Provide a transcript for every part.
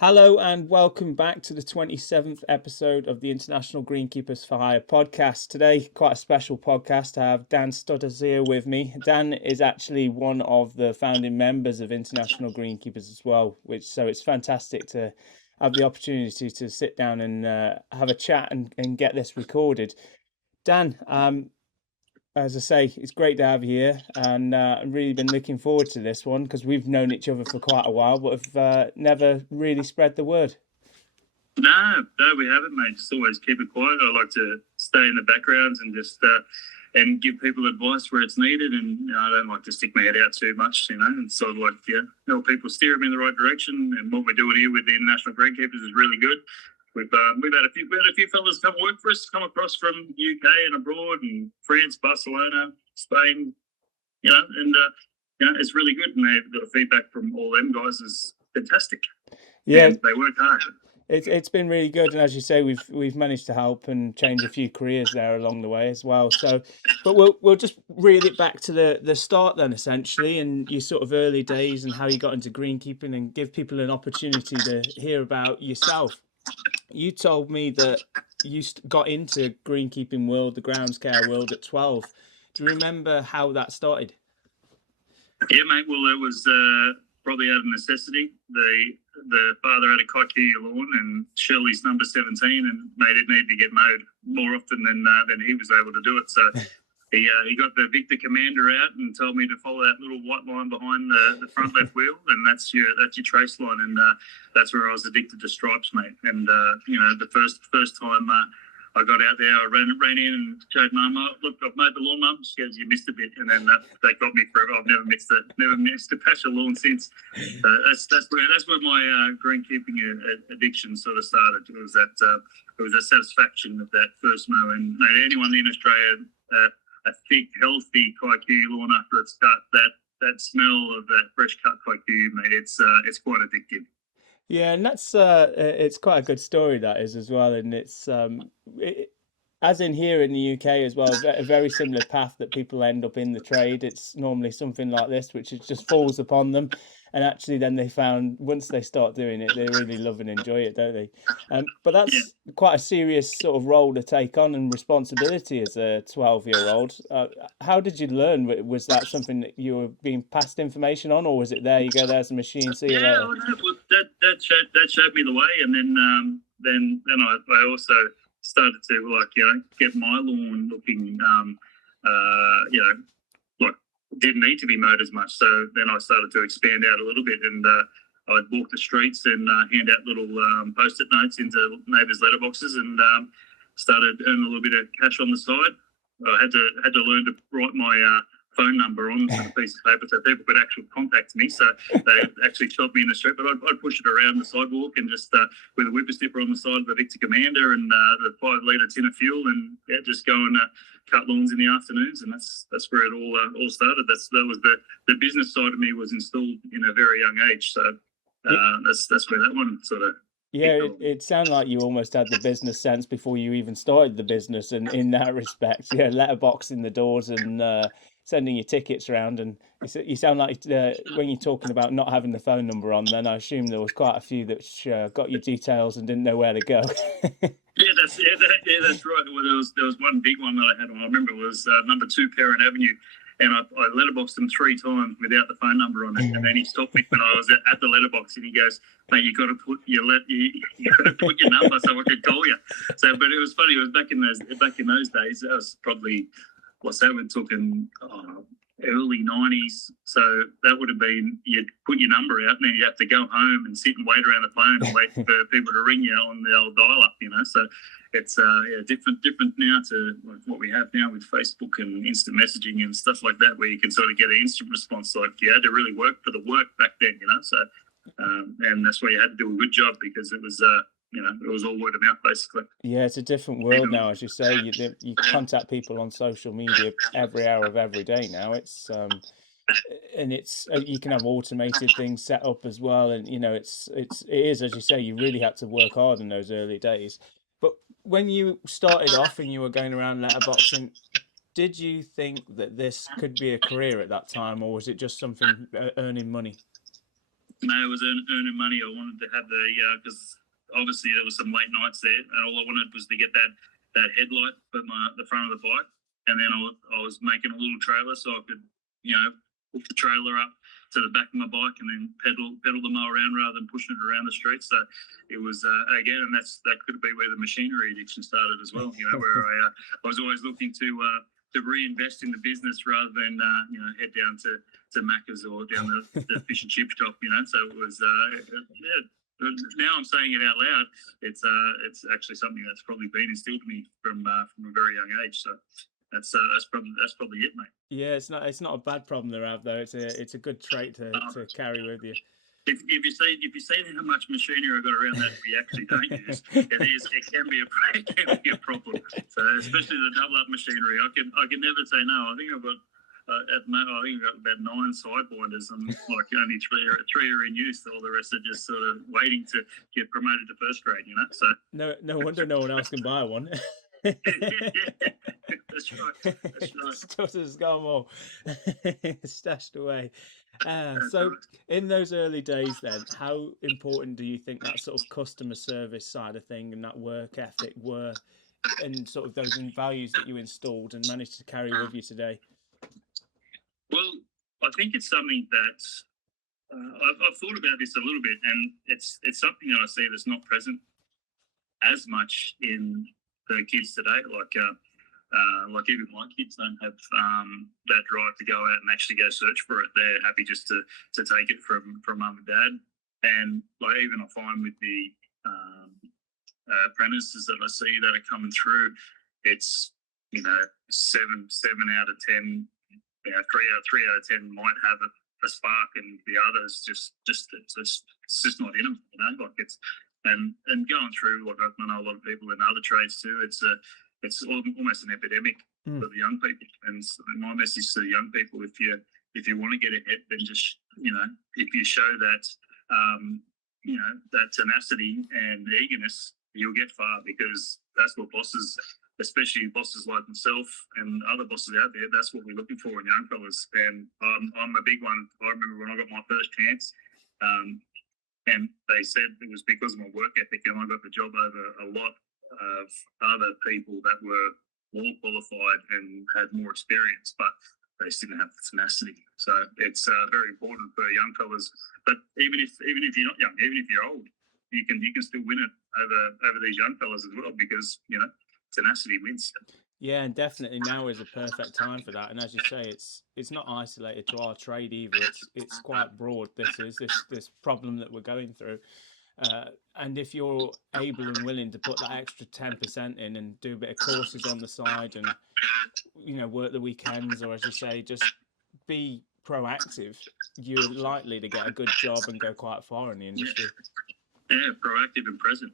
Hello and welcome back to the 27th episode of the International Greenkeepers for Hire podcast. Today, quite a special podcast. I have Dan Studders here with me. Dan is actually one of the founding members of International Greenkeepers as well, so it's fantastic to have the opportunity to sit down and have a chat and get this recorded. Dan, as I say, it's great to have you here, and I've really been looking forward to this one because we've known each other for quite a while, but have never really spread the word. No, we haven't, mate. Just always keep it quiet. I like to stay in the backgrounds and just and give people advice where it's needed. And I don't like to stick my head out too much, and sort of like help people steer them in the right direction. And what we're doing here with the International Greenkeepers is really good. We've had a few fellas come work for us, come across from UK and abroad, and France, Barcelona, Spain, and it's really good. And the feedback from all them guys is fantastic. Yeah, and they work hard. It's been really good, and as you say, we've managed to help and change a few careers there along the way as well. So, but we'll just reel it back to the start then, essentially, and your sort of early days and how you got into greenkeeping, and give people an opportunity to hear about yourself. You told me that you got into greenkeeping world, the groundscare world, at 12. Do you remember how that started? Yeah, mate. Well, it was probably out of necessity. The father had a Kikuyu lawn, and Shirley's number 17, and made it need to get mowed more often than he was able to do it. So he got the Victor Commander out and told me to follow that little white line behind the front left wheel, and that's your trace line, and that's where I was addicted to stripes, mate. And the first time I got out there, I ran in and showed Mum, look, I've mowed the lawn, Mum. She goes, you missed a bit, and then that got me forever. I've never missed a patch of lawn since. So that's where my greenkeeping addiction sort of started. It was that satisfaction of that first mow, and anyone in Australia, a thick, healthy Kikuyu lawn after it's cut, that smell of that fresh cut Kikuyu, mate, it's quite addictive. Yeah, and that's it's quite a good story, that is, as well, and it's as in here in the UK as well, a very similar path that people end up in the trade. It's normally something like this, which it just falls upon them, and actually then they found once they start doing it, they really love and enjoy it, don't they? But that's quite a serious sort of role to take on and responsibility as a 12-year-old. How did you learn? Was that something that you were being passed information on, or was it there you go, there's a machine, see you later? That showed me the way, and then I also started to get my lawn looking like didn't need to be mowed as much. So then I started to expand out a little bit, and I'd walk the streets and hand out little post-it notes into neighbours' letterboxes, and started earning a little bit of cash on the side. I had to learn to write my phone number on a piece of paper so people could actually contact me. So they actually shot me in the street, but I'd push it around the sidewalk and just with a whippersnipper on the side of the Victor Commander and the 5-litre tin of fuel, and just go and cut lawns in the afternoons. And that's where it all started. That was the business side of me was installed in a very young age. So that's where that one sort of. Yeah, it sounded like you almost had the business sense before you even started the business, and in that respect, yeah, letterboxing the doors and sending your tickets around. And you sound like when you're talking about not having the phone number on, then I assume there was quite a few that got your details and didn't know where to go. That's right. Well, there was one big one that I had on. I remember it was number 2 Parent Avenue. And I letterboxed him 3 times without the phone number on it, and then he stopped me when I was at the letterbox, and he goes, "Mate, you got to put your number so I could call you." So, but it was funny. It was back in those days. That was probably we're talking early 90s. So that would have been you'd put your number out, and then you have to go home and sit and wait around the phone and wait for people to ring you on the old dial-up. So. It's different now to what we have now with Facebook and instant messaging and stuff like that, where you can sort of get an instant response. Like you had to really work for the work back then, So, and that's why you had to do a good job, because it was it was all word of mouth basically. Yeah, it's a different world now, as you say. You contact people on social media every hour of every day now. It's and it's you can have automated things set up as well, and it is, as you say, you really had to work hard in those early days. But when you started off and you were going around letterboxing, did you think that this could be a career at that time, or was it just something earning money? No, it was earning money. I wanted to have the because obviously there was some late nights there, and all I wanted was to get that headlight for the front of the bike, and then I was making a little trailer so I could hook the trailer up to the back of my bike and then pedal the mower around rather than pushing it around the street. So it was again, and that could be where the machinery addiction started as well. Where I was always looking to reinvest in the business rather than head down to Macca's or down the fish and chip shop. So it was Now I'm saying it out loud. It's actually something that's probably been instilled in me from a very young age. So that's probably it, mate. Yeah, it's not a bad problem to have though. It's a good trait to carry with you. If you see how much machinery I got around that we actually don't use, it can be a problem. So especially the double up machinery, I can never say no. I think I've got at the moment, I think I've got about 9 side binders, and like only three are in use. All the rest are just sort of waiting to get promoted to first grade. So no wonder no one else can buy one. Yeah, that's right. Stutter's got them all stashed away. So right. in those early days then, how important do you think that sort of customer service side of thing and that work ethic were, and sort of those values that you installed and managed to carry with you today? Well, I think it's something that I've thought about this a little bit, and it's something that I see that's not present as much in the kids today. Like even my kids don't have that drive to go out and actually go search for it. They're happy just to take it from mum and dad. And like even I find with the apprentices that I see that are coming through, it's 7 out of 10. 3 out of 10 might have a spark, and the others it's just not in them. Like it's and going through, like I know a lot of people in other trades too. It's almost an epidemic for the young people. And so my message to the young people: if you want to get ahead, then just if you show that that tenacity and eagerness, you'll get far, because that's what bosses, especially bosses like myself and other bosses out there, that's what we're looking for in young fellas. And I'm a big one. I remember when I got my first chance, and they said it was because of my work ethic, and I got the job over a lot of other people that were more qualified and had more experience, but they just didn't have the tenacity. So it's very important for young fellas. But even if you're not young, even if you're old, you can still win it over these young fellas as well, because tenacity wins. Yeah, and definitely now is a perfect time for that. And as you say, it's not isolated to our trade either. It's quite broad. This problem that we're going through. And if you're able and willing to put that extra 10% in and do a bit of courses on the side, and work the weekends, or as you say, just be proactive, you're likely to get a good job and go quite far in the industry. Yeah, proactive and present.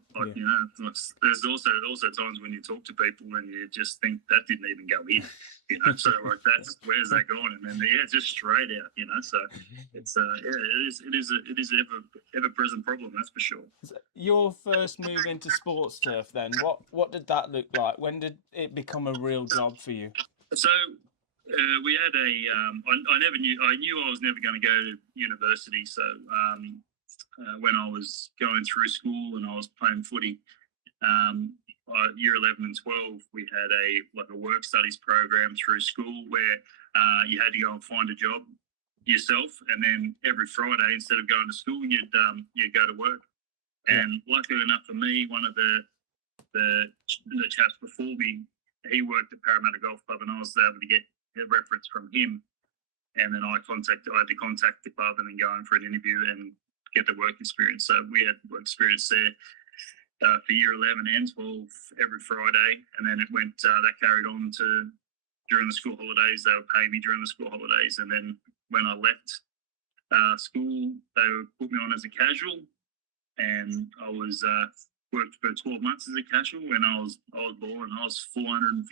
There's also times when you talk to people and you just think that didn't even go in. So like where's that going? And then just straight out. So it's it is ever present problem, that's for sure. Your first move into sports turf, then what did that look like? When did it become a real job for you? So we had I knew I was never going to go to university. So when I was going through school and I was playing footy, year 11 and 12, we had a work studies program through school where you had to go and find a job yourself, and then every Friday, instead of going to school, you'd go to work. And luckily enough for me, one of the chaps before me, he worked at Parramatta Golf Club, and I was able to get a reference from him. And then I had to contact the club and then go in for an interview and get the work experience. So we had work experience there for year 11 and 12 every Friday, and then it went that carried on to during the school holidays. They would pay me during the school holidays, and then when I left school, they would put me on as a casual, and I was worked for 12 months as a casual. When I was balling, I was $450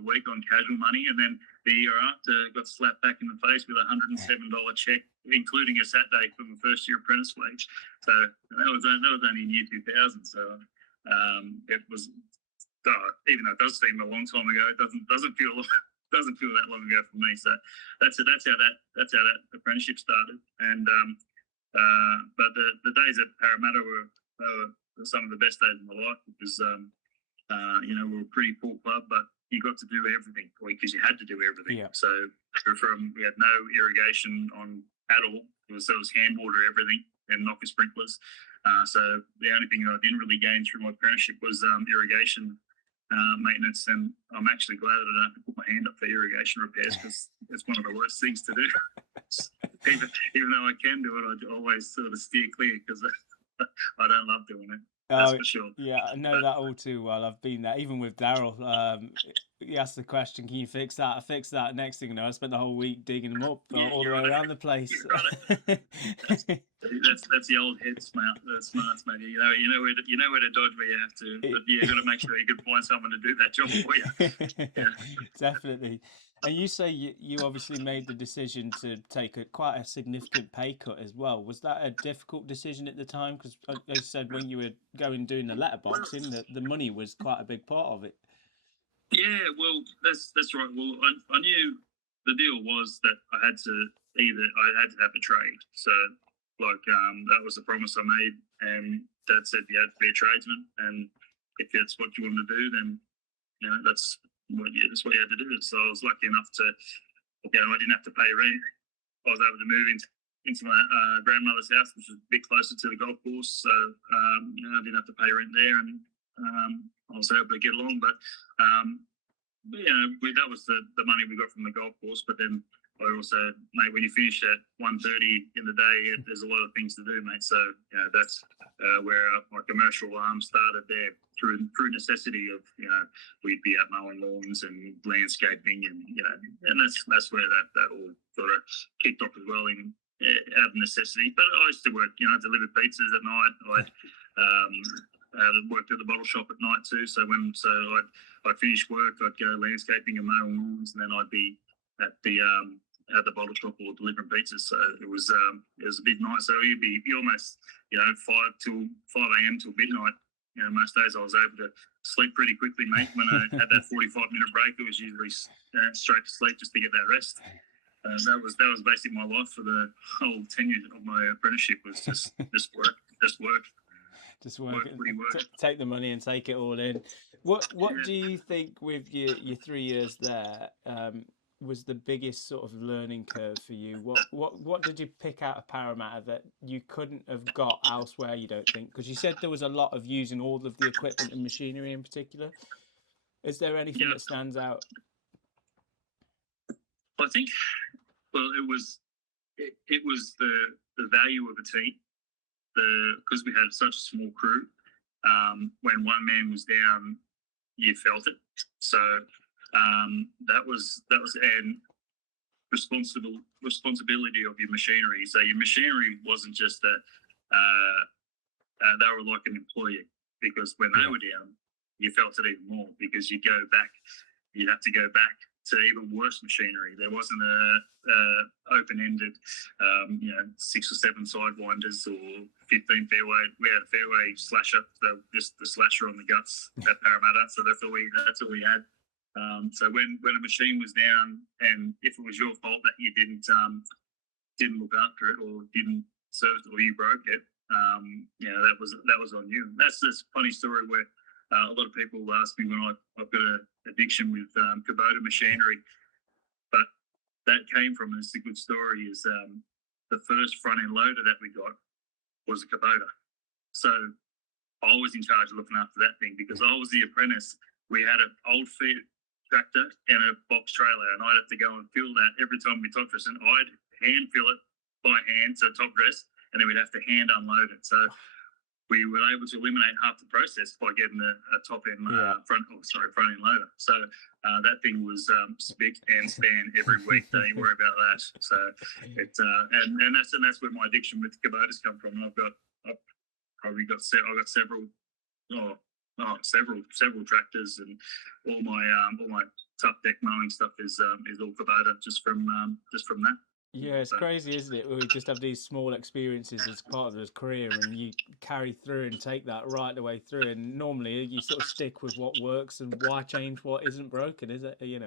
a week on casual money, and then the year after, got slapped back in the face with a $107 check, including a Saturday for my first year apprentice wage. So that was only in year 2000. So it was, even though it does seem a long time ago, it doesn't feel that long ago for me. So that's how that apprenticeship started. And But the days at Parramatta were some of the best days of my life because we were a pretty poor club, but you got to do everything because you had to do everything. Yeah. So we had no irrigation on at all. It was hand water everything and knocker sprinklers. So the only thing that I didn't really gain through my apprenticeship was irrigation maintenance, and I'm actually glad that I don't have to put my hand up for irrigation repairs because it's one of the worst things to do. even though I can do it, I always sort of steer clear because I don't love doing it. That's for sure. Yeah, I know that all too well. I've been there, even with Daryl. He asked the question, "Can you fix that?" I fixed that. Next thing you know, I spent the whole week digging them up all the way around the place. That's the old head smarts, mate. You know where to dodge where you have to, but you got to make sure you can find someone to do that job for you. Yeah. Definitely. And you say you obviously made the decision to take quite a significant pay cut as well. Was that a difficult decision at the time? Because as you said, when you were doing the letterboxing, the money was quite a big part of it. Yeah, well, that's right. Well, I knew the deal was that I had to have a trade. So, that was the promise I made, and Dad said you had to be a tradesman, and if that's what you want to do, then that's what you had to do. So I was lucky enough to, I didn't have to pay rent. I was able to move into my grandmother's house, which was a bit closer to the golf course. So I didn't have to pay rent there, and I was able to get along. But that was the money we got from the golf course. But then I also, mate, when you finish at 1:30 in the day, there's a lot of things to do, mate. So that's where my commercial arm started there through necessity of we'd be out mowing lawns and landscaping, and that's where that all sort of kicked off as well out of necessity. But I used to work, delivered pizzas at night. I'd worked at the bottle shop at night too. So I'd finish work, I'd go landscaping and mowing lawns, and then I'd be at the bottle shop or delivering pizzas. So it was a big night. So you'd be almost 5 a.m. till midnight. Most days I was able to sleep pretty quickly, mate. When I had that 45-minute break, it was usually straight to sleep just to get that rest. That was basically my life for the whole tenure of my apprenticeship. Was just work. Just work. Take the money and take it all in. What do you think with your 3 years there was the biggest sort of learning curve for you? What did you pick out of Parramatta that you couldn't have got elsewhere, you don't think? Because you said there was a lot of using all of the equipment and machinery in particular. Is there anything that stands out? I think, well, it was the value of a team. Because we had such a small crew, when one man was down, you felt it. So that was and responsibility of your machinery. So your machinery wasn't just they were like an employee, because when they were down, you felt it even more because you'd have to go back to even worse machinery. There wasn't a open-ended 6 or 7 sidewinders or 15 fairway. We had a fairway slasher, so just the slasher on the guts at Parramatta. So that's all we had. So when a machine was down, and if it was your fault that you didn't look after it or didn't service it or you broke it, that was on you. That's this funny story where a lot of people ask me when I've got an addiction with Kubota machinery, but that came from, and it's a good story, is the first front end loader that we got was a Kubota. So I was in charge of looking after that thing because I was the apprentice. We had an old Fiat tractor and a box trailer, and I'd have to go and fill that every time we top dress, and I'd hand fill it by hand, so top dress, and then we'd have to hand unload it. So we were able to eliminate half the process by getting a top end front end loader. So that thing was spick and span every week. Don't you worry about that. So and that's where my addiction with Kubotas come from. And I've probably got several tractors, and all my tough deck mowing stuff is all Kubota just from that. Yeah, it's So, crazy, isn't it? We just have these small experiences as part of his career, and you carry through and take that right the way through. And normally, you sort of stick with what works, and why change what isn't broken, is it? yeah,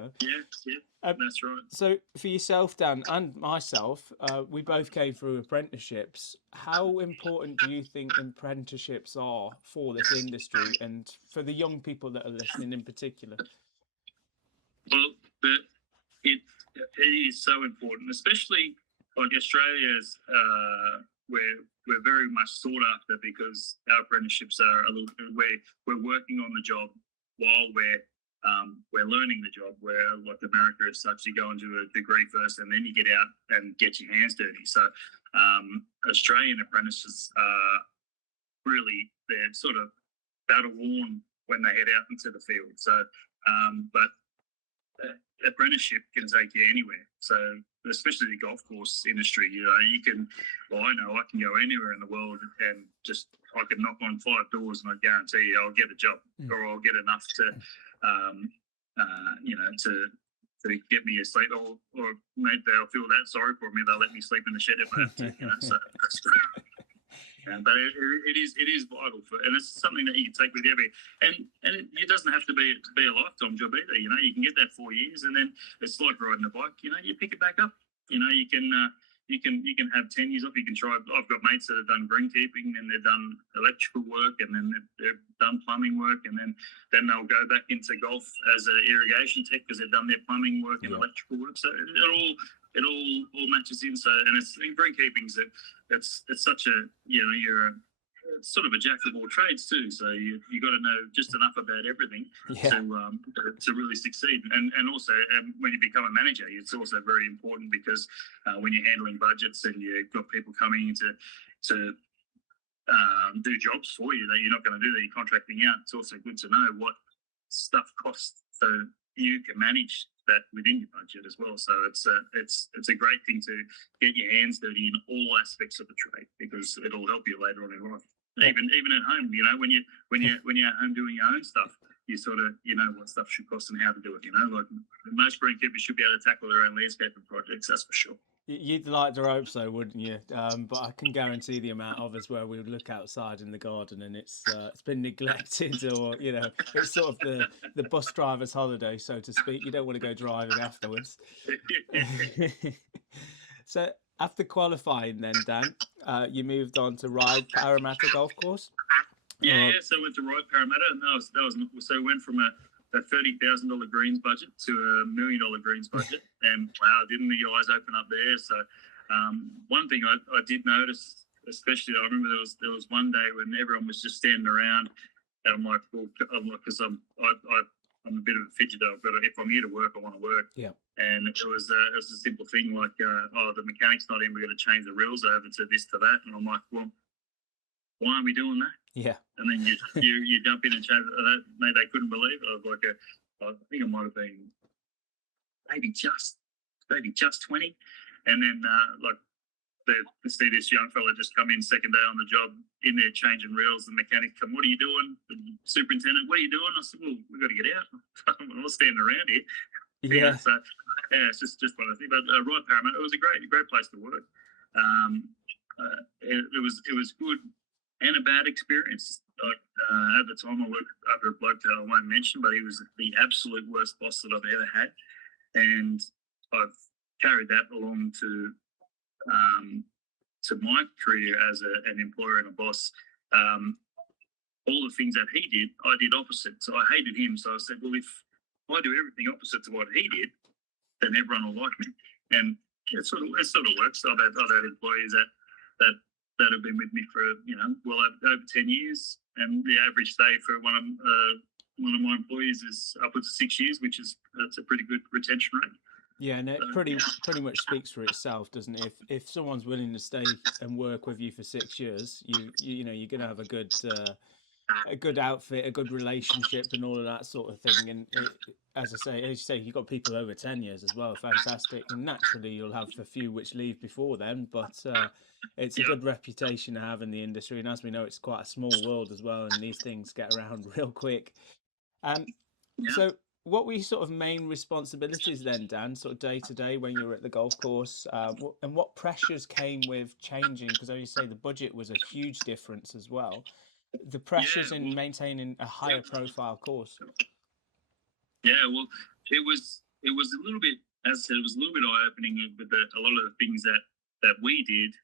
Um, that's right. so for yourself, Dan, and myself, we both came through apprenticeships. How important do you think apprenticeships are for this industry and for the young people that are listening in particular? Well, the, it is so important, especially like Australia's. We're very much sought after because our apprenticeships are a little. We're working on the job while we're learning the job. Where like America is such, you go into a degree first, and then you get out and get your hands dirty. So Australian apprentices are really they're sort of battle worn when they head out into the field. So, but apprenticeship can take you anywhere. So, especially the golf course industry, you can. Well, I know I can go anywhere in the world and just I can knock on 5 doors and I guarantee you I'll get a job or I'll get enough to, to get me a sleep or maybe they'll feel that sorry for me. They'll let me sleep in the shed if I have to. So that's. But it is vital for, and it's something that you can take with you and it doesn't have to be a lifetime job either. You can get that 4 years, and then it's like riding a bike. You pick it back up. You can have 10 years off. You can try. I've got mates that have done greenkeeping and they've done electrical work, and then they've done plumbing work, and then they'll go back into golf as an irrigation tech because they've done their plumbing work and electrical work. So it all matches in. So, and it's in greenkeeping's it's such a you're it's sort of a jack of all trades too. So you got to know just enough about everything to really succeed. And also when you become a manager, it's also very important because when you're handling budgets and you've got people coming in to do jobs for you that you're not going to do that you're contracting out, it's also good to know what stuff costs so you can manage that within your budget as well. So it's a great thing to get your hands dirty in all aspects of the trade because it'll help you later on in life. Even at home, when you're at home doing your own stuff, you sort of what stuff should cost and how to do it. Like most greenkeepers should be able to tackle their own landscaping projects. That's for sure. You'd like to hope so, wouldn't you? But I can guarantee the amount of us where we would look outside in the garden and it's been neglected, or it's sort of the bus driver's holiday, so to speak. You don't want to go driving afterwards. So after qualifying, then Dan, you moved on to ride Parramatta Golf Course. Yeah, so I went to ride Parramatta, and so we went from a $30,000 greens budget to $1 million greens budget, and wow, didn't the eyes open up there? So one thing I did notice, especially I remember there was one day when everyone was just standing around, and I'm like, because I'm a bit of a fidgeter. If I'm here to work, I want to work. Yeah. And it was a simple thing like, the mechanic's not in, we're going to change the reels over to this to that, and I'm like, well, why are we doing that? Yeah. And then you jump in and change that. Maybe they couldn't believe it. I was like, I think it might have been maybe just 20. And then they see this young fella just come in second day on the job in there changing reels. The mechanic come, what are you doing? The superintendent, what are you doing? I said, well, we've got to get out. I'm not standing around here. Yeah. So it's just one of the things. But Ride Parramatta, it was a great place to work. It was good and a bad experience. Like at the time, I worked under a bloke that I won't mention, but he was the absolute worst boss that I've ever had, and I've carried that along to my career as an employer and a boss. All the things that he did, I did opposite. So I hated him. So I said, well, if I do everything opposite to what he did, then everyone will like me. And it sort of works. I've had employees that have been with me for over 10 years, and the average stay for one of my employees is upwards of 6 years, that's a pretty good retention rate. Yeah, and it pretty much speaks for itself, doesn't it? If someone's willing to stay and work with you for 6 years, you're going to have a good outfit, a good relationship, and all of that sort of thing. And as you say, you've got people over 10 years as well. Fantastic. And naturally, you'll have a few which leave before then, but it's a good reputation to have in the industry. And as we know, it's quite a small world as well, and these things get around real quick. So what were your sort of main responsibilities then, Dan, sort of day to day when you were at the golf course? And what pressures came with changing? Because as you say, the budget was a huge difference as well. The Yeah, pressures in well, maintaining a higher profile course. yeah, well, it was a little bit, as I said, it was a little bit eye opening with a lot of the things that we did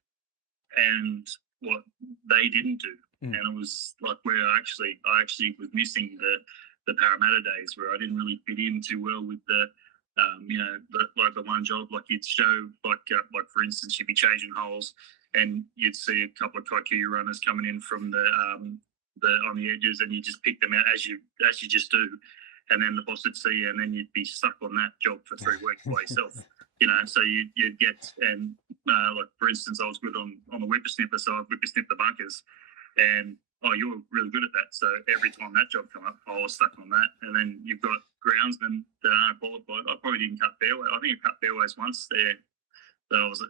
and what they didn't do. Mm. And it was like where I actually was missing the Parramatta days where I didn't really fit in too well with like the one job. Like you'd show, like for instance, you'd be changing holes, and you'd see a couple of Kaiku runners coming in from the on the edges, and you just pick them out as you just do. And then the boss would see you, and then you'd be stuck on that job for 3 weeks by yourself. So you'd get, and like for instance, I was good on the whippersnipper, so I'd whippersnip the bunkers, and you're really good at that. So every time that job come up, I was stuck on that. And then you've got groundsmen that aren't qualified. I probably didn't cut fairway. I think I cut fairways once there. I was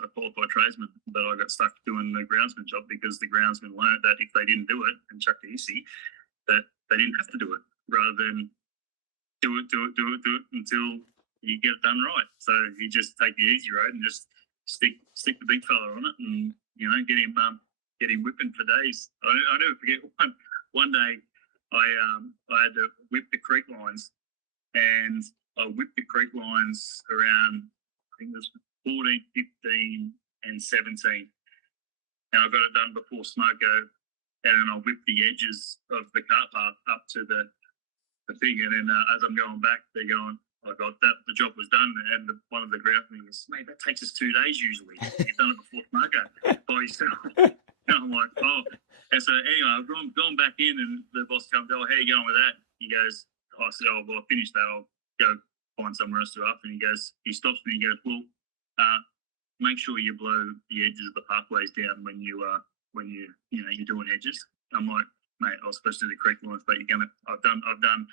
a qualified tradesman, but I got stuck doing the groundsman job because the groundsmen learned that if they didn't do it and chucked the issy, that they didn't have to do it, rather than do it until you get it done right. So you just take the easy road and just stick the big fella on it, and get him whipping for days. I never forget one day I had to whip the creek lines, and I whipped the creek lines around, I think it was 14, 15, and 17, and I got it done before Smoko, and then I whipped the edges of the car path up to the thing, and then as I'm going back, they're going, I got that, the job was done, and one of the groundsmen goes, mate, that takes us 2 days usually. You've done it before Smoko by yourself. And I'm like, oh. And so anyway, I've gone back in, and the boss comes, oh, how are you going with that? He goes, I said, oh, well, I finished that. I'll go find somewhere else to up. And he stops me and he goes, well, make sure you blow the edges of the pathways down when you're doing edges. I'm like, mate, I was supposed to do the creek lines, but I've done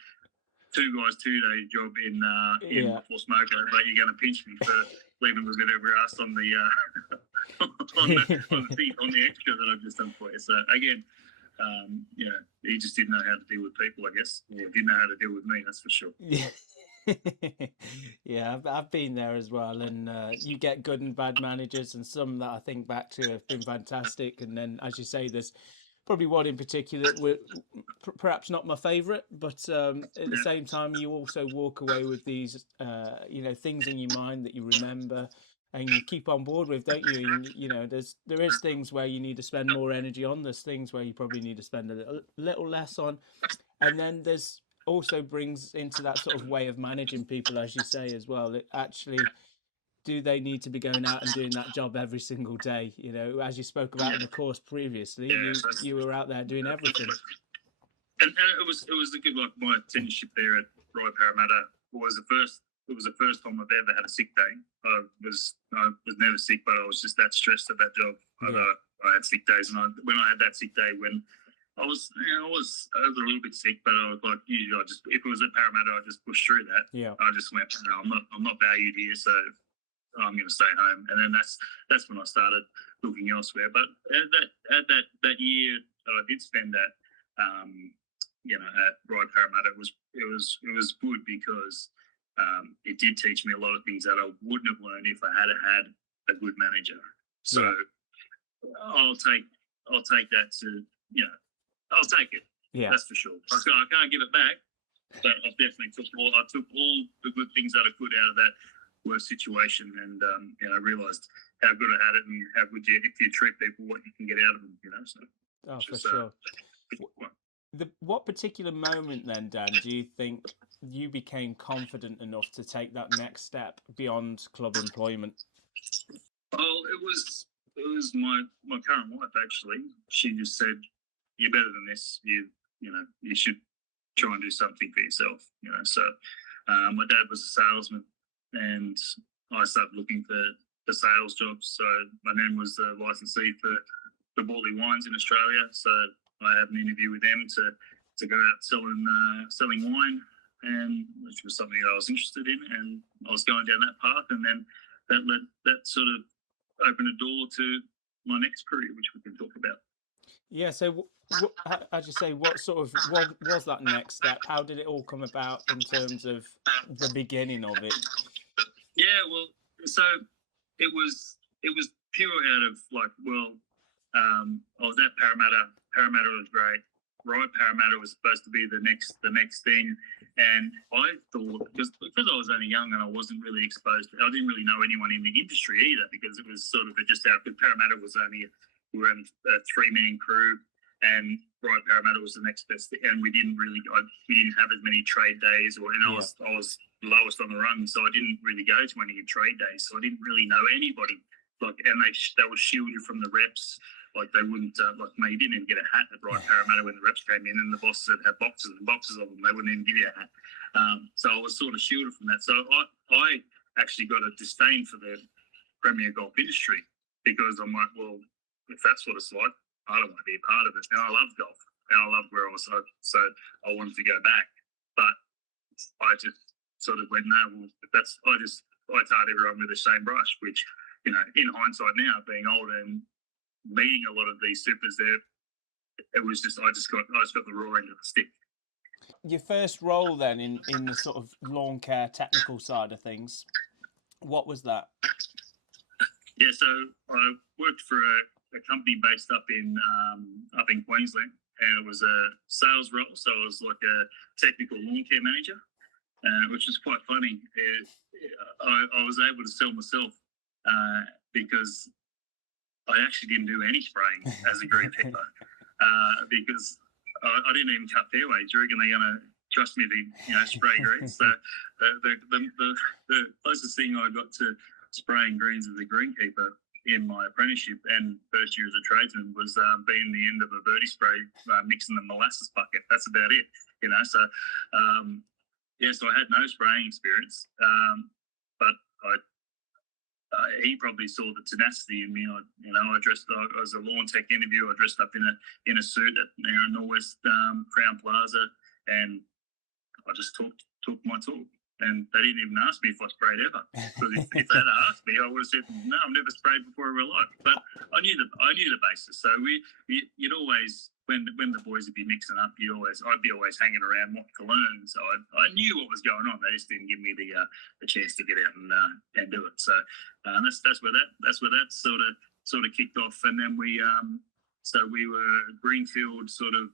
2 guys 2 day job in before Smoko, but you're going to pinch me for leaving a bit of rust on the on the extra that I've just done for you. So again, he just didn't know how to deal with people, I guess. Or didn't know how to deal with me, that's for sure. Yeah, I've been there as well, and you get good and bad managers, and some that I think back to have been fantastic, and then, as you say, there's probably one in particular that perhaps not my favourite, but at the same time, you also walk away with these, things in your mind that you remember and you keep on board with, don't you? And, there is things where you need to spend more energy on. There's things where you probably need to spend a little less on, and then there's also brings into that sort of way of managing people, as you say as well. It actually, do they need to be going out and doing that job every single day? As you spoke about in the course previously, you were out there doing everything. And it was a good, like my tenureship there at Royal Parramatta was the first time I've ever had a sick day. I was never sick, but I was just that stressed at that job. Yeah. I had sick days, and when I had that sick day, when I was a little bit sick, but I was like, usually if it was at Parramatta, I just pushed through that. Yeah. I just went, no, I'm not valued here, so I'm going to stay home. And then that's when I started looking elsewhere. But at that year that I did spend at Royal Parramatta, it was good because it did teach me a lot of things that I wouldn't have learned if I had a good manager. So I'll take that to I'll take it. Yeah, that's for sure. I can't give it back, but I definitely took all the good things that I could out of that worst situation, and I realised how good I had it and how good if you treat people, what you can get out of them. So for sure. What particular moment then, Dan, do you think you became confident enough to take that next step beyond club employment? Well, it was my current wife, actually. She just said, "You're better than this. You should try and do something for yourself." So my dad was a salesman, and I started looking for sales jobs. So my nan was the licensee for Borley Wines in Australia. So I had an interview with them to go out selling wine, and which was something that I was interested in, and I was going down that path, and then that sort of opened a door to my next career, which we can talk about. Yeah. So, as you say, what sort of what was that next step? How did it all come about in terms of the beginning of it? Yeah, well, so it was pure out of like, well, I was at Parramatta. Parramatta was great. Right, Parramatta was supposed to be the next thing, and I thought because I was only young and I wasn't really exposed. I didn't really know anyone in the industry either because it was sort of just out. Because Parramatta was only we were only a 3-man crew, and Right Parramatta was the next best thing, and we didn't have as many trade days, I was lowest on the run, so I didn't really go to any trade days, so I didn't really know anybody. Like, and they would shield you from the reps. Like, they wouldn't, you didn't even get a hat at Right Parramatta when the reps came in, and the bosses would have boxes and boxes of them. They wouldn't even give you a hat. So I was sort of shielded from that. So I actually got a disdain for the Premier golf industry because I'm like, well, if that's what it's like, I don't want to be a part of it. And I love golf, and I love where I was, so I wanted to go back. But I just sort of went, no, well, I tarred everyone with the same brush, which, in hindsight now, being older and meeting a lot of these supers there, it was just, I just got the raw end of the stick. Your first role then in the sort of lawn care technical side of things, what was that? Yeah, so I worked for a company based up in Queensland, and it was a sales role. So I was like a technical lawn care manager, which was quite funny. I was able to sell myself because I actually didn't do any spraying as a greenkeeper because I didn't even cut fairways. Do you reckon they're going to trust me to spray greens? So the closest thing I got to spraying greens as a greenkeeper in my apprenticeship and first year as a tradesman was being the end of a birdie spray, mixing the molasses bucket. That's about it, So, so I had no spraying experience, but he probably saw the tenacity in me. I was a lawn tech interview. I dressed up in a suit at Norwest Crown Plaza, and I just talked my talk. And they didn't even ask me if I sprayed ever. Because if they had asked me, I would have said, no, I've never sprayed before in real life. But I knew the basis. So you'd always, when the boys would be mixing up, I'd be always hanging around wanting to learn. So I knew what was going on. They just didn't give me the chance to get out and do it. So that's where that sort of kicked off. And then we were Greenfield sort of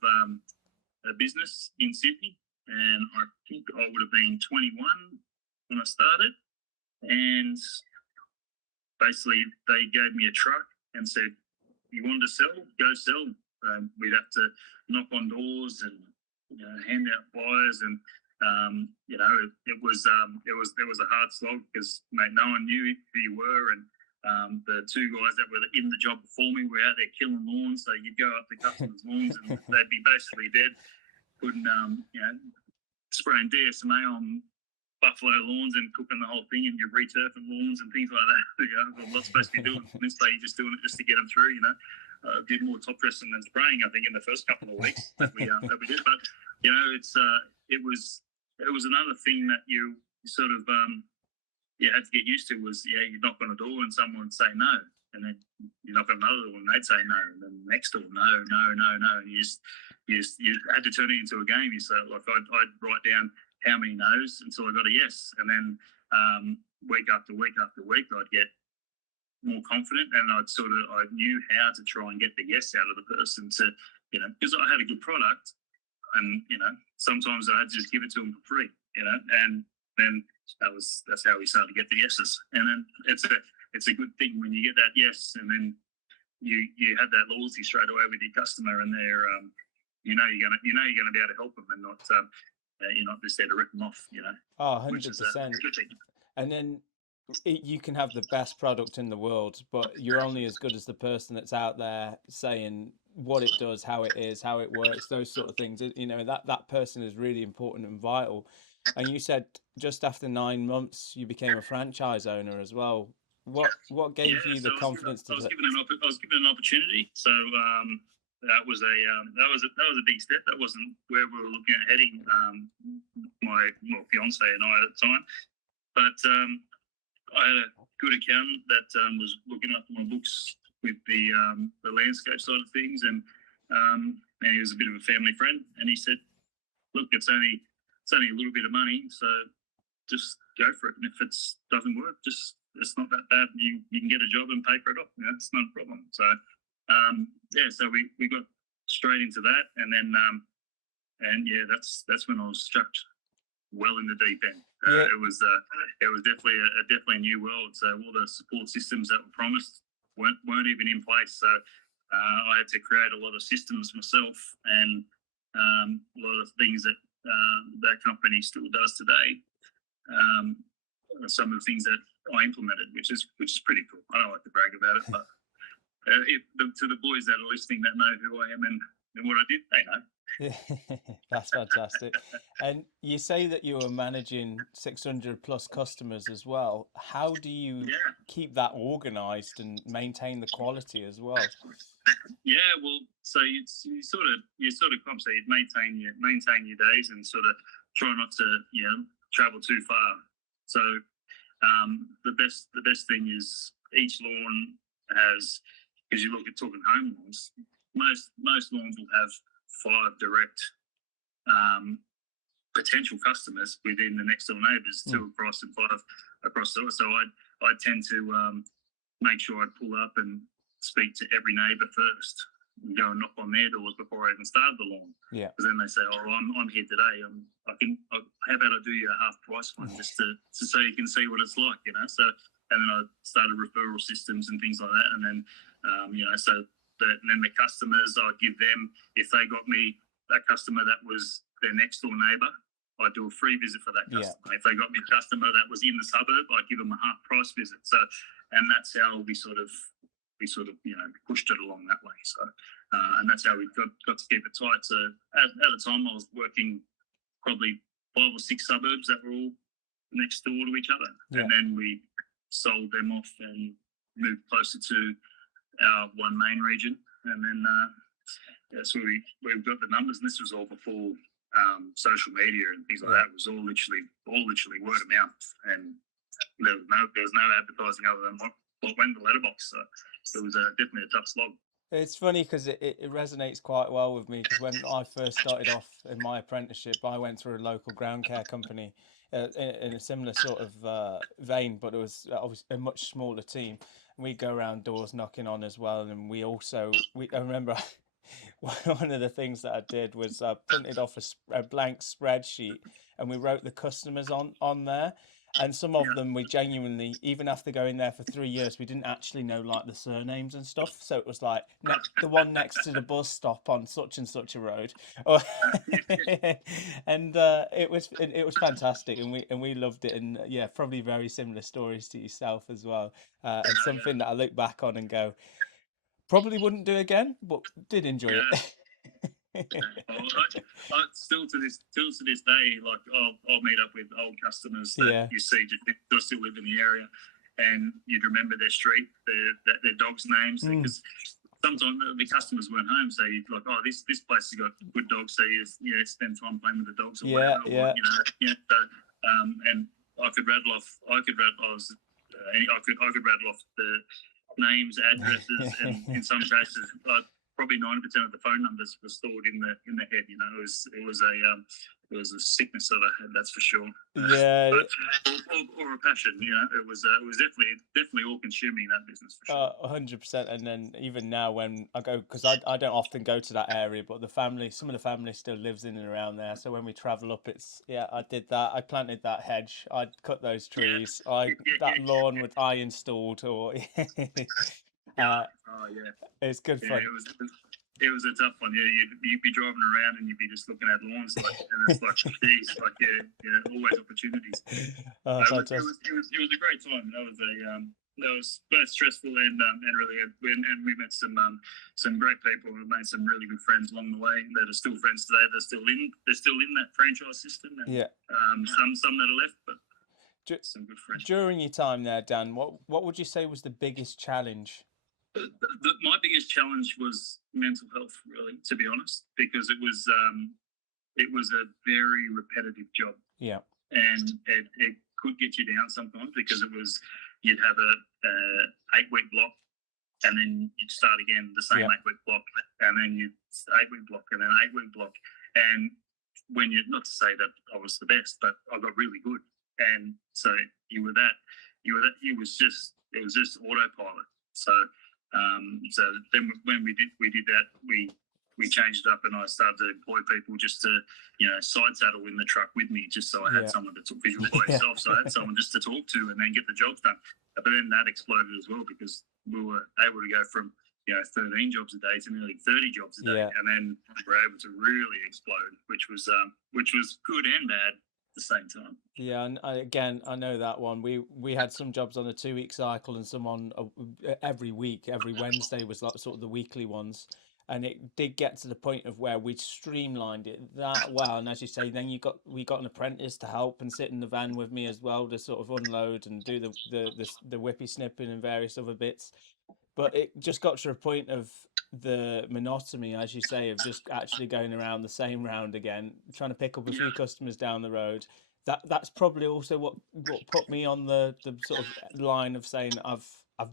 a business in Sydney. And I think I would have been 21 when I started. And basically, they gave me a truck and said, "You wanted to sell? Go sell." We'd have to knock on doors and hand out flyers, and it was a hard slog because, mate, no one knew who you were, and the two guys that were in the job before me were out there killing lawns. So you'd go up to customers' lawns and they'd be basically dead. Couldn't spraying DSMA on buffalo lawns and cooking the whole thing, and you're returfing lawns and things like that. I'm not supposed to be doing this day. You're just doing it just to get them through. Did more top dressing than spraying, I think, in the first couple of weeks that we did. But it was another thing that you sort of had to get used to was you knock on a door and someone would say no. And then you knock on another door and they'd say no. And then the next door, no. And you had to turn it into a game. I'd write down how many no's until I got a yes. And then week after week after week, I'd get more confident, and I knew how to try and get the yes out of the person to, because I had a good product, and sometimes I had to just give it to them for free, and then that's how we started to get the yeses. And then it's a good thing when you get that yes, and then you have that loyalty straight away with your customer, and they're you're gonna be able to help them, and not you're not just there to rip them off. 100%. And then you can have the best product in the world, but you're only as good as the person that's out there saying what it does, how it is, how it works, those sort of things. That person is really important and vital. And you said just after 9 months you became a franchise owner as well. What gave you the confidence to? I was given an opportunity, so that was a big step. That wasn't where we were looking at heading. My fiance and I at the time, but I had a good accountant that was looking after my books with the landscape side of things, and and he was a bit of a family friend. And he said, "Look, it's only a little bit of money, so just go for it. And if it doesn't work, it's not that bad. You can get a job and pay for it off. You know, it's not a problem." So so we got straight into that, and then that's when I was struck well in the deep end. It was definitely a new world. So all the support systems that were promised weren't even in place. So I had to create a lot of systems myself, and a lot of things that that company still does today. Some of the things that I implemented, which is pretty cool. I don't like to brag about it, but to the boys that are listening that know who I am and what I did, they know. That's fantastic. And you say that you were managing 600 plus customers as well. How do you keep that organized and maintain the quality as well? Yeah, well, so you sort of come, so you maintain your days and sort of try not to travel too far. So the best thing is each lawn has, because you look at talking home lawns, most lawns will have 5 direct potential customers within the next door neighbours, 2 across and 5 across the. So I tend to make sure I pull up and speak to every neighbour first, and go and knock on their doors before I even started the lawn. Yeah. Because then they say, "Oh, I'm here today. How about I do you a half price one just to so you can see what it's like, you know?" So and then I started referral systems and things like that, and then and then the customers, I'd give them, if they got me a customer that was their next door neighbour, I'd do a free visit for that customer. Yeah. If they got me a customer that was in the suburb, I'd give them a half price visit. So, and that's how we sort of pushed it along that way. So, and that's how we got to keep it tight. So at the time, I was working probably 5 or 6 suburbs that were all next door to each other, and then we sold them off and moved closer to our one main region, and then so we've got the numbers, and this was all before social media and things like that. It was all literally word of mouth, and there was no advertising other than what went in the letterbox. So it was definitely a tough slog. It's funny because it resonates quite well with me, because when I first started off in my apprenticeship, I went through a local ground care company in a similar sort of vein, but it was obviously a much smaller team. And we'd go around doors knocking on as well. And I remember one of the things that I did was I printed off a blank spreadsheet, and we wrote the customers on there. And some of them we genuinely, even after going there for 3 years, we didn't actually know like the surnames and stuff. So it was like the one next to the bus stop on such and such a road, and it was fantastic, and we loved it. And probably very similar stories to yourself as well, and something that I look back on and go, probably wouldn't do again, but did enjoy it. I still to this day, like I'll meet up with old customers that you see just still live in the area, and you'd remember their street, their dogs' names, because sometimes the customers weren't home, so you'd like, "Oh, this place has got good dogs," so you spend time playing with the dogs or whatever. And I could rattle off the names, addresses, and in some cases, probably 90% of the phone numbers were stored in the head. You know, it was a sickness that I had, that's for sure. Yeah, or a passion. You know, it was definitely all consuming, that business, for sure. 100%. And then even now when I go, because I don't often go to that area, but some of the family still lives in and around there. So when we travel up, I did that. I planted that hedge. I cut those trees. That lawn I installed. Or it's good fun. It was a tough one. You'd be driving around and you'd be just looking at lawns, and it's like, geez, always opportunities. It was a great time. That was both stressful and really good. And we met some great people. We made some really good friends along the way that are still friends today. They're still in that franchise system. And, some that are left, but some good friends. During your time there, Dan, what would you say was the biggest challenge? My biggest challenge was mental health, really, to be honest, because it was a very repetitive job. Yeah, and it could get you down sometimes, because you'd have a 8-week block, and then you'd start again the same 8-week block, and then you'd 8-week block, and then 8-week block. And when you're, not to say that I was the best, but I got really good. And so it was just autopilot. So then when we did that, we changed it up, and I started to employ people just to, side saddle in the truck with me, just so I had someone that took visual by himself. So I had someone just to talk to and then get the jobs done. But then that exploded as well, because we were able to go from 13 jobs a day to nearly 30 jobs a day, and then we were able to really explode, which was good and bad at the same time. Yeah, and I know that one. We had some jobs on a 2-week cycle and some on every week. Every Wednesday was like sort of the weekly ones, and it did get to the point of where we'd streamlined it that well. And as you say, then we got an apprentice to help and sit in the van with me as well to sort of unload and do the whippy snipping and various other bits. But it just got to a point of the monotony, as you say, of just actually going around the same round again, trying to pick up a few customers down the road. That's probably also what put me on the sort of line of saying I've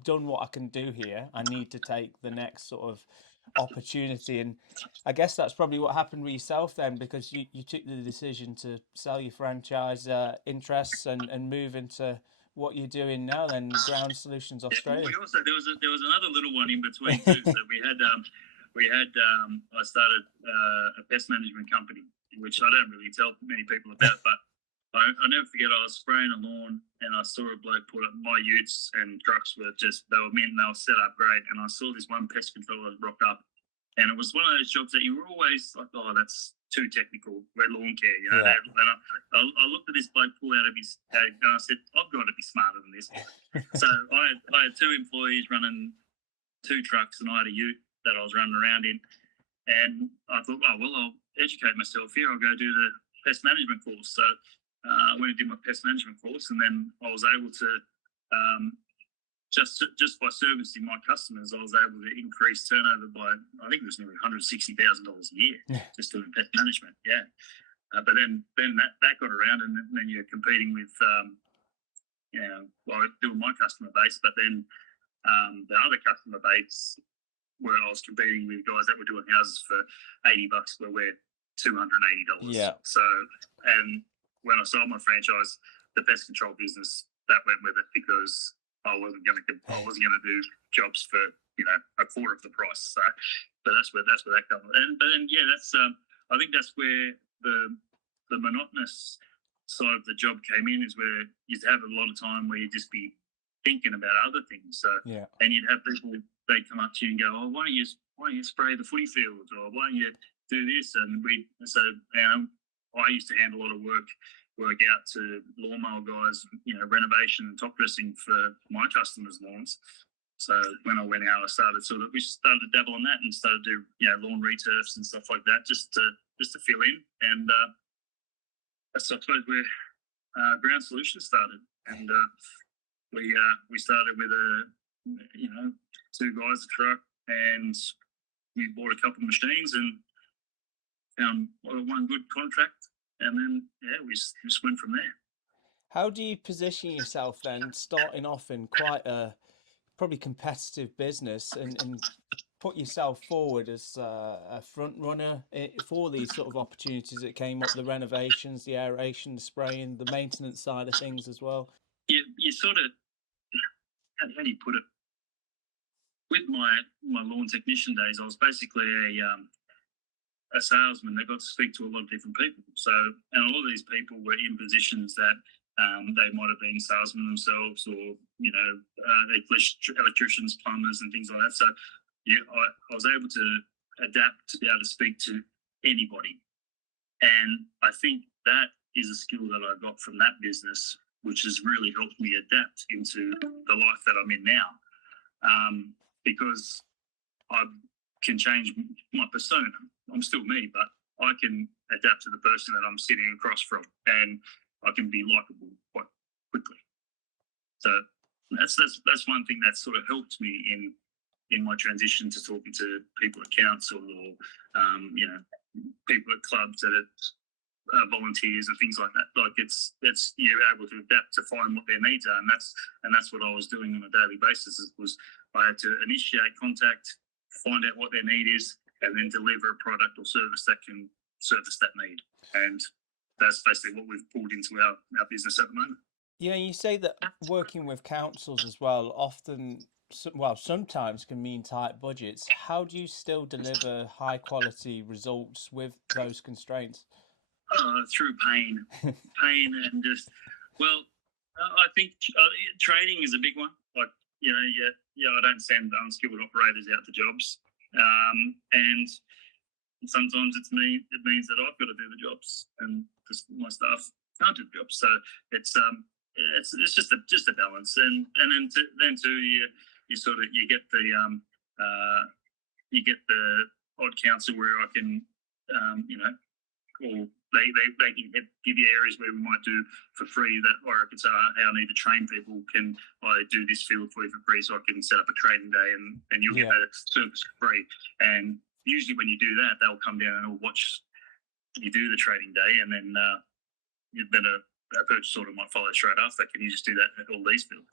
done what I can do here. I need to take the next sort of opportunity. And I guess that's probably what happened with yourself then, because you took the decision to sell your franchise interests and move into what you're doing now then, Ground Solutions Australia. We also there was another little one in between too. So I started a pest management company, which I don't really tell many people about, but I never forget, I was spraying a lawn and I saw a bloke put up. My utes and trucks were they were set up great, and I saw this one pest controller rock up, and it was one of those jobs that you were always like, oh, that's too technical, red lawn care, And I looked at this bloke pull out of his tag, and I said, I've got to be smarter than this. So I had 2 employees running 2 trucks, and I had a ute that I was running around in, and I thought, oh well, I'll educate myself here. I'll go do the pest management course. So I went and did my pest management course, and then I was able to just by servicing my customers, I was able to increase turnover by, I think it was nearly $160,000 a year just doing pest management. Yeah, but then that got around, and then you're competing with doing my customer base, but then the other customer base where I was competing with guys that were doing houses for $80, where we're $280. Yeah. So, and when I sold my franchise, the pest control business, that went with it, because I wasn't going to do jobs for a quarter of the price. So, but that's where that comes. But then that's I think that's where the monotonous side of the job came in, is where you'd have a lot of time where you'd just be thinking about other things. So and you'd have people, they'd come up to you and go, oh, why don't you spray the footy field, or why don't you do this? And I used to handle a lot of work out to lawnmower guys, renovation and top dressing for my customers' lawns. So when I went out, we started to dabble on that and started to do lawn returfs and stuff like that, just to fill in. And that's, I suppose, where Ground Solutions started. And we started with 2 guys, a truck, and we bought a couple of machines and found one good contract. And then, we just went from there. How do you position yourself then, starting off in quite a probably competitive business, and put yourself forward as a front runner for these sort of opportunities that came up, the renovations, the aeration, the spraying, the maintenance side of things as well? You sort of, how do you put it? With my lawn technician days, I was basically a salesman that got to speak to a lot of different people. So, and a lot of these people were in positions that they might have been salesmen themselves, or electricians, plumbers, and things like that. So, I was able to adapt to be able to speak to anybody, and I think that is a skill that I got from that business, which has really helped me adapt into the life that I'm in now, because I can change my persona. I'm still me, but I can adapt to the person that I'm sitting across from, and I can be likable quite quickly. So that's one thing that's sort of helped me in my transition to talking to people at council, or people at clubs that are volunteers and things like that. Like it's you're able to adapt to find what their needs are, and that's what I was doing on a daily basis, was I had to initiate contact, find out what their need is, and then deliver a product or service that can service that need. And that's basically what we've pulled into our business at the moment. Yeah, you say that working with councils as well often, well, sometimes can mean tight budgets. How do you still deliver high quality results with those constraints? Through pain, and just, well, I think training is a big one. Like, I don't send unskilled operators out to jobs, and sometimes it means that I've got to do the jobs, and just my staff can't do the jobs. So it's just a balance, and then too you sort of you get the odd council where I can or they can give you areas where we might do for free that, or I can say, hey, I need to train people. Can I do this field for you for free? So I can set up a training day and you'll get the service for free. And usually when you do that, they'll come down and they'll watch you do the training day, and then a purchase order might follow straight after. Can you just do that at all these fields?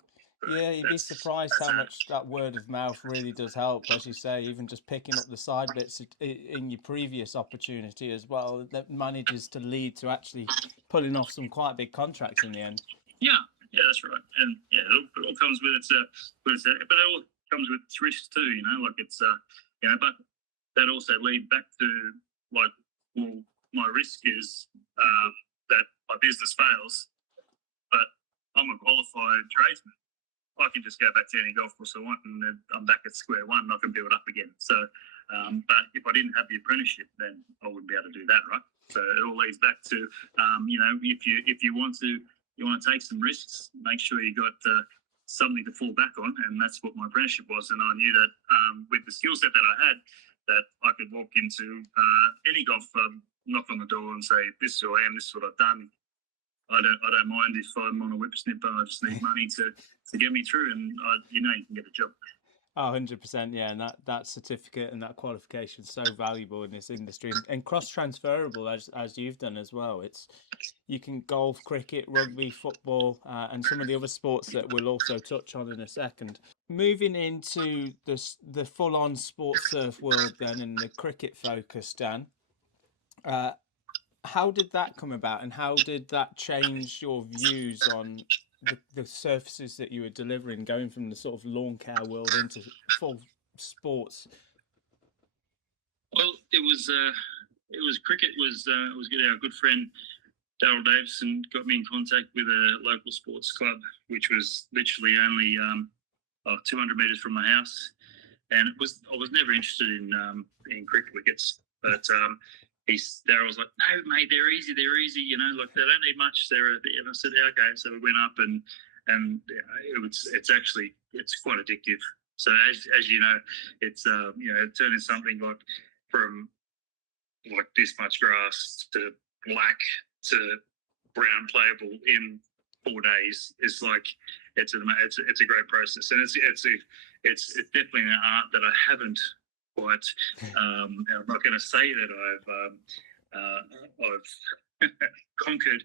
Yeah, you'd be surprised how much that word of mouth really does help, as you say, even just picking up the side bits in your previous opportunity as well, that manages to lead to actually pulling off some quite big contracts in the end. Yeah, that's right. And it all comes with but it all comes with its risks too, like it's, but that also leads back to, like, well, my risk is that my business fails, but I'm a qualified tradesman. I can just go back to any golf course I want, and then I'm back at square one, and I can build up again. So, but if I didn't have the apprenticeship, then I wouldn't be able to do that, right? So it all leads back to, if you want to take some risks, make sure you got something to fall back on, and that's what my apprenticeship was. And I knew that with the skill set that I had, that I could walk into any golf club, knock on the door, and say, "This is who I am. This is what I've done." I don't mind if I'm on a whippersnipper. I just need money to get me through, and you can get a job. Oh, 100%, yeah, and that certificate and that qualification is so valuable in this industry, and cross-transferable as you've done as well. You can golf, cricket, rugby, football, and some of the other sports that we'll also touch on in a second. Moving into the full-on sports surf world then, and the cricket focus, Dan. How did that come about, and how did that change your views on the surfaces that you were delivering, going from the sort of lawn care world into full sports? Well, it was cricket was good. Our good friend Daryl Davison got me in contact with a local sports club, which was literally only 200 metres from my house, and I was never interested in cricket wickets, but Daryl's like, "No, mate, they're easy. Like, they don't need much." And I said, "Yeah, okay." So we went up, and it's quite addictive. So as you know, it's turning something like from like this much grass to black to brown playable in 4 days. It's like it's a great process, and it's definitely an art that I haven't quite. I'm not going to say that I've conquered.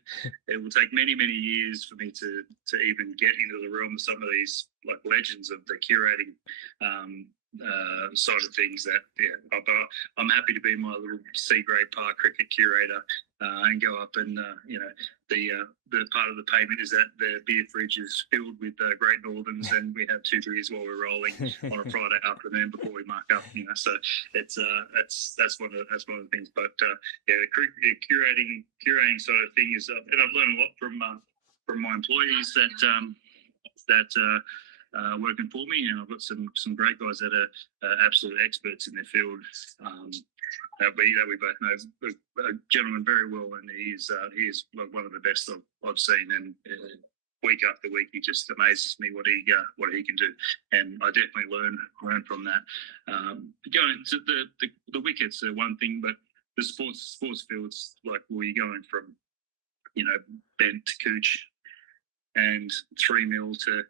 It will take many years for me to even get into the realm of some of these like legends of the curating side of things. I'm happy to be my little C-grade park cricket curator and go up and the part of the payment is that the beer fridge is filled with Great Northerns, and we have 2 beers while we're rolling on a Friday afternoon before we mark up. So it's that's one of the things. But the curating side of thing is, and I've learned a lot from my employees that working for me, and I've got some great guys that are absolute experts in their field. That we both know a gentleman very well, and he is like one of the best I've seen. And week after week, he just amazes me what he can do, and I definitely learn from that. Going to the wickets are one thing, but the sports fields, like where you're going from bent to cooch and 3 mil to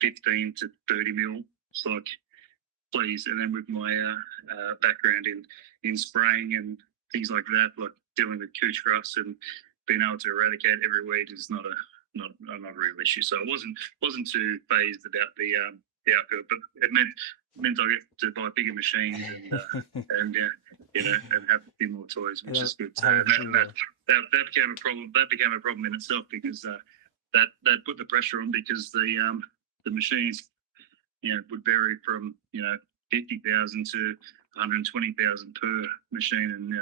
15 to 30 mil. It's like, please. And then with my background in spraying and things like that, like dealing with cooch grass and being able to eradicate every weed is not a real issue. So I wasn't too phased about the outfield, but it meant I get to buy bigger machines and have a few more toys, which is good. So that became a problem. That became a problem in itself because that put the pressure on because the machines would vary from 50,000 to 120,000 per machine, and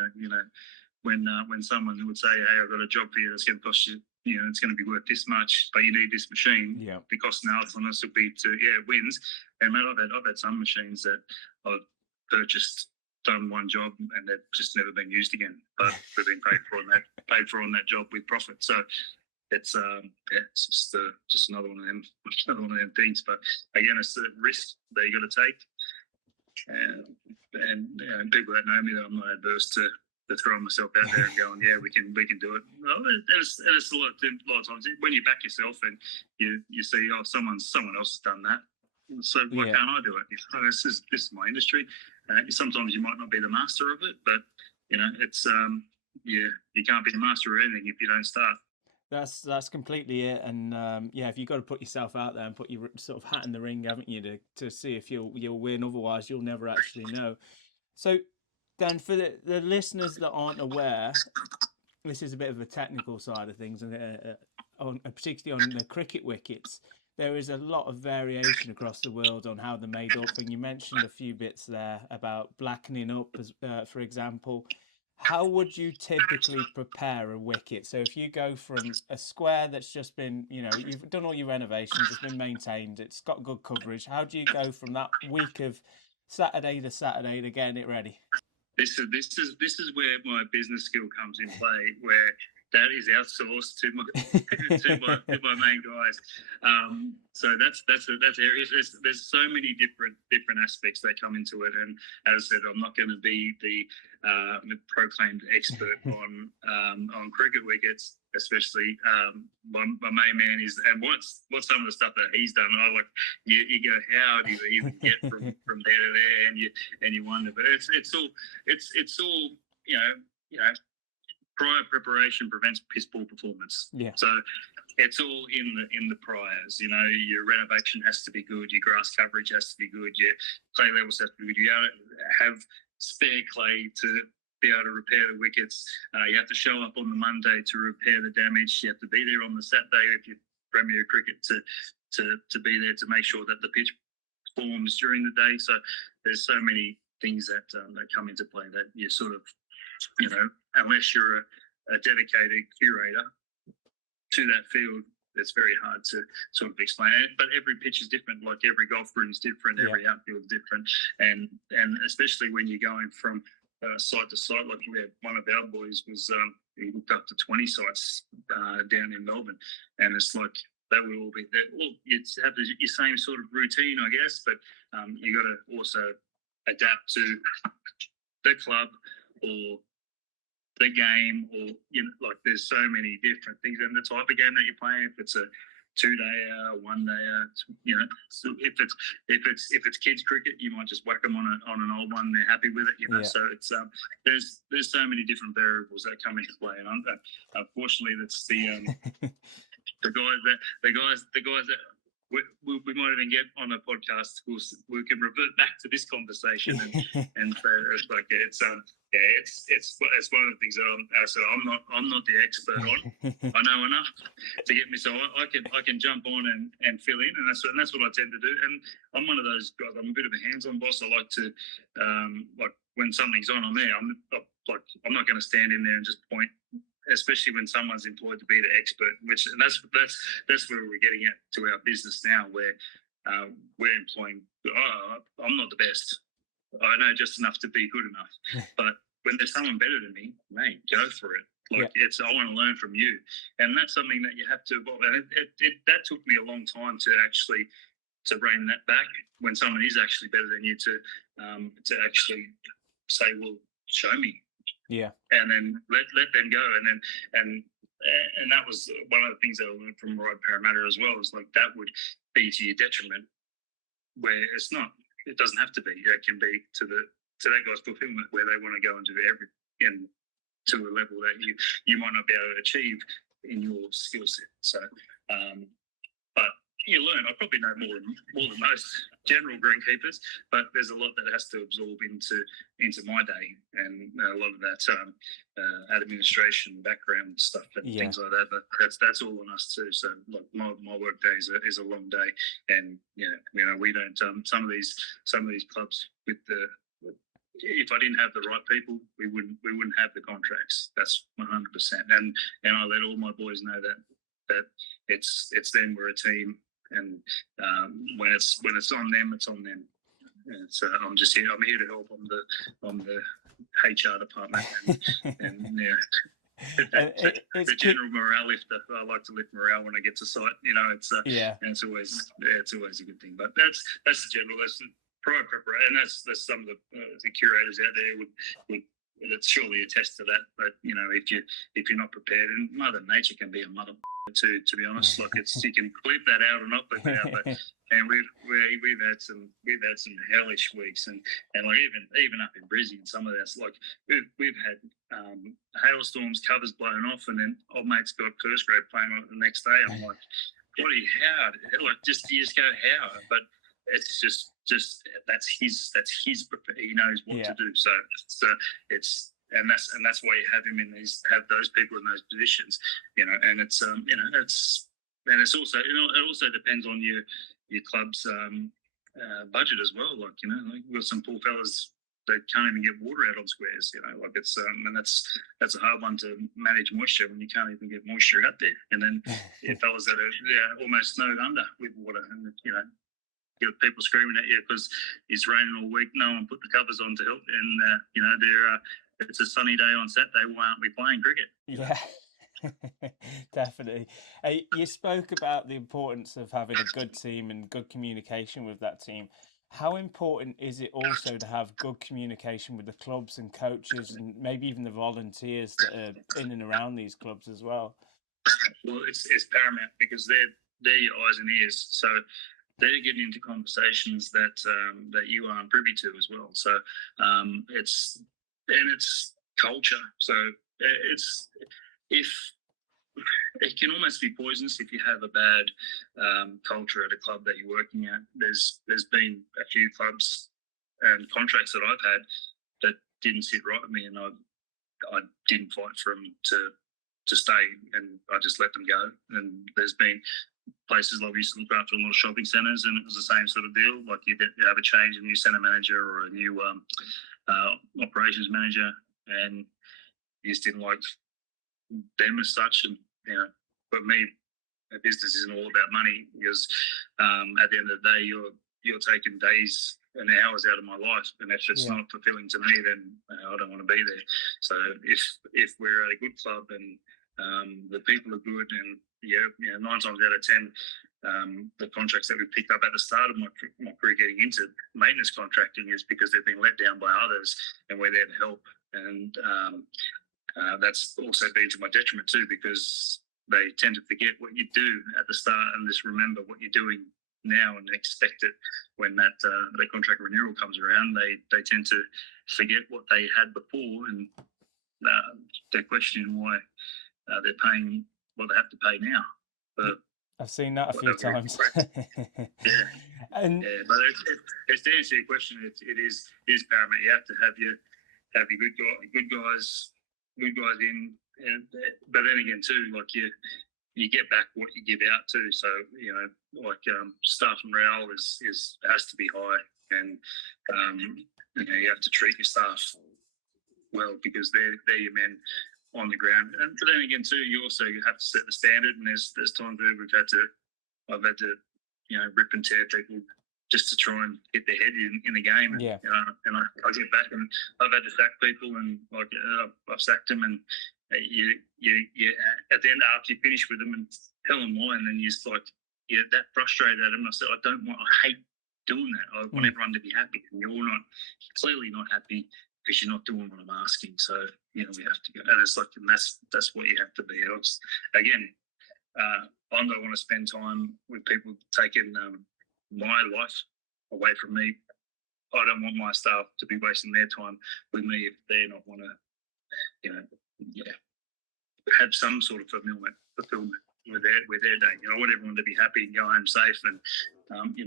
when someone would say, "Hey, I've got a job for you that's going to cost you, it's going to be worth this much, but you need this machine," the cost analysis on us would be it wins. And mate, I've had some machines that I've purchased, done one job, and they've just never been used again, but they've been paid for on that job with profit. So it's just another one of them things. But again, it's the risk that you got to take. And people that know me, that I'm not adverse to throwing myself out there and going, yeah, we can do it. Well, and it's a lot of times when you back yourself and you see, oh, someone else has done that, so why can't I do it? This is my industry. Sometimes you might not be the master of it, but it's you can't be the master of anything if you don't start. That's completely it, and if you've got to put yourself out there and put your sort of hat in the ring, haven't you, to see if you'll win. Otherwise, you'll never actually know. So, Dan, for the listeners that aren't aware, this is a bit of a technical side of things, and particularly on the cricket wickets, there is a lot of variation across the world on how they're made up. And you mentioned a few bits there about blackening up, as for example. How would you typically prepare a wicket? So if you go from a square that's just been, you've done all your renovations, it's been maintained, it's got good coverage. How do you go from that week of Saturday to getting it ready? This is where my business skill comes in play, where that is outsourced to my main guys. So that's there's so many different aspects that come into it. And as I said, I'm not going to be the proclaimed expert on cricket wickets, especially my main man is. And what's some of the stuff that he's done? I like you go, how do you even get from there to there? And you wonder, but it's all prior preparation prevents piss poor performance. Yeah. So it's all in the priors. Your renovation has to be good. Your grass coverage has to be good. Your clay levels have to be good. You have spare clay to be able to repair the wickets. You have to show up on the Monday to repair the damage. You have to be there on the Saturday if you're Premier Cricket to be there to make sure that the pitch performs during the day. So there's so many things that come into play that you sort of, unless you're a dedicated curator to that field, it's very hard to sort of explain it. But every pitch is different, like every golf room is different, every outfield is different. And especially when you're going from site to site, like one of our boys was, he looked up to 20 sites down in Melbourne. And it's like, they would all be there. Well, you'd have your same sort of routine, I guess, but you got to also adapt to the club or the game, or like there's so many different things, and the type of game that you're playing. If it's a 2-day, 1 day, so if it's kids cricket, you might just whack them on an old one. They're happy with it, So it's there's so many different variables that come into play, and unfortunately, that's the guys that we might even get on a podcast. We can revert back to this conversation and so it's like it's one of the things that I'm not the expert on. I know enough to get me, so I can jump on and fill in, and that's what I tend to do. And I'm one of those guys. I'm a bit of a hands-on boss. I like to like when something's on, I'm there. I'm not going to stand in there and just point. Especially when someone's employed to be the expert, and that's where we're getting at to our business now, where we're employing. I'm not the best. I know just enough to be good enough. But when there's someone better than me, mate, go for it. I want to learn from you, and that's something that you have to evolve. And that took me a long time to rein that back. When someone is actually better than you, to actually say, well, show me. Yeah, and then let them go, and that was one of the things that I learned from Ride Parramatta as well. Is like that would be to your detriment, where it's not. It doesn't have to be. It can be to that guy's fulfillment, where they want to go and do everything to a level that you might not be able to achieve in your skill set. So, but you learn. I probably know more than most general greenkeepers, but there's a lot that has to absorb into my day, and a lot of that administration background stuff and things like that. But that's all on us too. So like my work day is a long day, and we don't some of these clubs with the. If I didn't have the right people, we wouldn't have the contracts. That's 100%. And I let all my boys know that it's them. We're a team, and when it's on them, it's on them. And so I'm here to help on the HR department, and the general morale lifter. I like to lift morale when I get to site. It's and it's always a good thing. But that's the general. That's the prior preparation, and that's some of the curators out there would surely attest to that. But if you're not prepared, and Mother Nature can be a mother too, to be honest. Like you can bleep that out or not bleep it out, but and we've had some hellish weeks, and like even up in Brisbane, some of that's like we've had hailstorms, covers blown off, and then old mate's got first grade playing on it the next day. I'm like, how? Like you just go how? But it's just that's his he knows what to do. So it's and that's why you have him in have those people in those positions, and it's it's also it also depends on your club's budget as well. Like we've got some poor fellas that can't even get water out on squares. Like it's and that's a hard one to manage moisture when you can't even get moisture out there. And then fellas that are almost snowed under with water, and you got people screaming at you because it's raining all week. No one put the covers on to help, and it's a sunny day on Saturday. Why aren't we playing cricket? Yeah, definitely. You spoke about the importance of having a good team and good communication with that team. How important is it also to have good communication with the clubs and coaches, and maybe even the volunteers that are in and around these clubs as well? Well, it's paramount, because they're your eyes and ears. So they're getting into conversations that you aren't privy to as well. So it's culture. So it can almost be poisonous if you have a bad culture at a club that you're working at. There's been a few clubs and contracts that I've had that didn't sit right with me, and I didn't fight for them to stay, and I just let them go. And there's been places like we used to look after a lot of shopping centres, and it was the same sort of deal. Like you have a change, a new centre manager or a new operations manager, and you just didn't like them as such. And but me, a business isn't all about money, because at the end of the day, you're taking days and hours out of my life, and if it's not fulfilling to me, then I don't want to be there. So if we're at a good club and the people are good, and 9 times out of 10, the contracts that we picked up at the start of my career getting into maintenance contracting is because they've been let down by others, and we're there to help. And that's also been to my detriment too, because they tend to forget what you do at the start and just remember what you're doing now and expect it when that contract renewal comes around. They tend to forget what they had before, and they're questioning why they're paying what they have to pay now. But I've seen that a few times. But it's to answer your question, it is paramount. You have to have your good guys in, but then again too, like you get back what you give out too. So staff morale has to be high, and you have to treat your staff well, because they're your men on the ground. But then again too, you also have to set the standard, and there's times where I've had to rip and tear people just to try and get their head in the game. And I get back, and I've had to sack people, and I've sacked them, and you at the end, after you finish with them and tell them why, and then you're just like that frustrated at them. I said, I hate doing that. I want everyone to be happy, and you're clearly not happy because you're not doing what I'm asking. So we have to go, and it's like, and that's what you have to be else. Again, I don't want to spend time with people taking my life away from me. I don't want my staff to be wasting their time with me if they're not want to, have some sort of fulfillment. with their day. I want everyone to be happy and go home safe, and you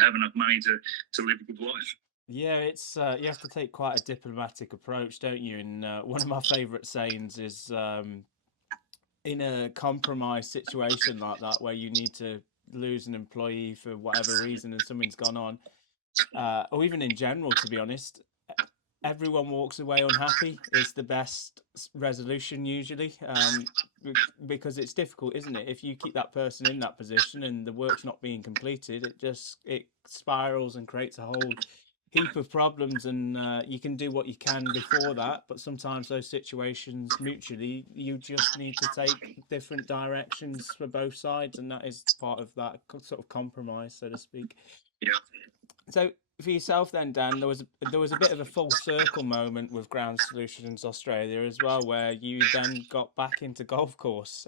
have enough money to live a good life. Yeah, it's you have to take quite a diplomatic approach, don't you? And one of my favourite sayings is in a compromise situation like that, where you need to lose an employee for whatever reason and something's gone on, or even in general, to be honest, everyone walks away unhappy is the best resolution usually, because it's difficult, isn't it? If you keep that person in that position and the work's not being completed, it spirals and creates a whole heap of problems. And you can do what you can before that, but sometimes those situations mutually, you just need to take different directions for both sides, and that is part of that sort of compromise, so to speak. Yeah. So for yourself then, Dan, there was a bit of a full circle moment with Ground Solutions Australia as well, where you then got back into golf course,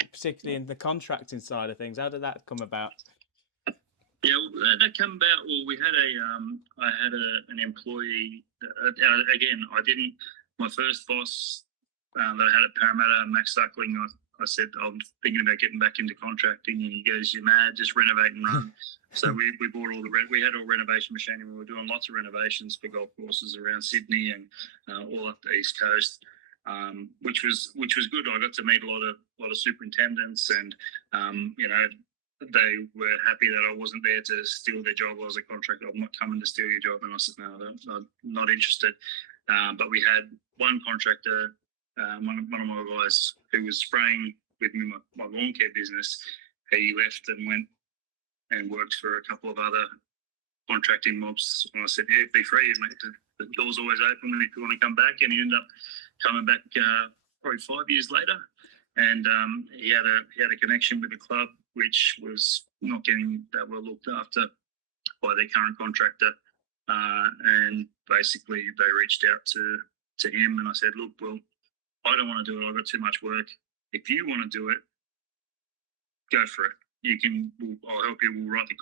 particularly in the contracting side of things. How did that come about? Yeah, that came about. Well, we had I had an employee. Again, I didn't. My first boss that I had at Parramatta, Max Suckling, I said, I'm thinking about getting back into contracting, and he goes, "You're mad, just renovate and run." So we bought all we had all renovation machinery. We were doing lots of renovations for golf courses around Sydney and all up the East Coast, which was good. I got to meet a lot of superintendents, and they were happy that I wasn't there to steal their job as a contractor. I'm not coming to steal your job. And I said, no, I'm not interested. But we had one contractor, one of my guys who was spraying with me my lawn care business. He left and went and worked for a couple of other contracting mobs. And I said, yeah, be free, mate. The door's always open if you want to come back. And he ended up coming back probably 5 years later. And he had a connection with the club, which was not getting that well looked after by their current contractor. And basically they reached out to him, and I said, look, well, I don't want to do it. I've got too much work. If you want to do it, go for it. I'll help you. We'll write the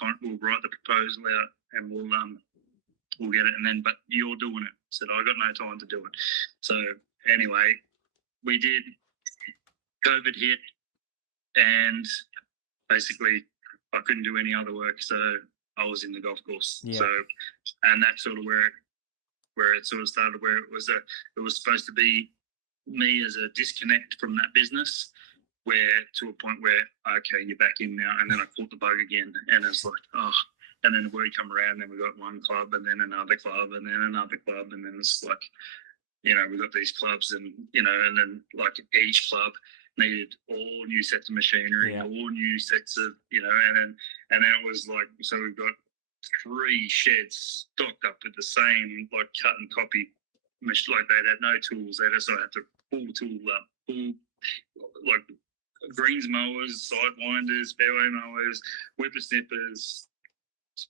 proposal out, and we'll get it. And then, but you're doing it. I said, I got no time to do it. So anyway, we did. COVID hit, and basically I couldn't do any other work, so I was in the golf course. Yeah. So, and that's sort of where it sort of started. Where it was supposed to be me as a disconnect from that business, where to a point where okay, you're back in now, and then I caught the bug again, and it's like and then the word come around, and then we got one club, and then another club, and then another club, and then it's like, we got these clubs, and and then like each club needed all new sets of machinery, all new sets of, and then it was like, so we've got 3 sheds stocked up with the same like cut and copy, like they had no tools. They just had to pull tool up, like greens mowers, sidewinders, fairway mowers, whippersnippers.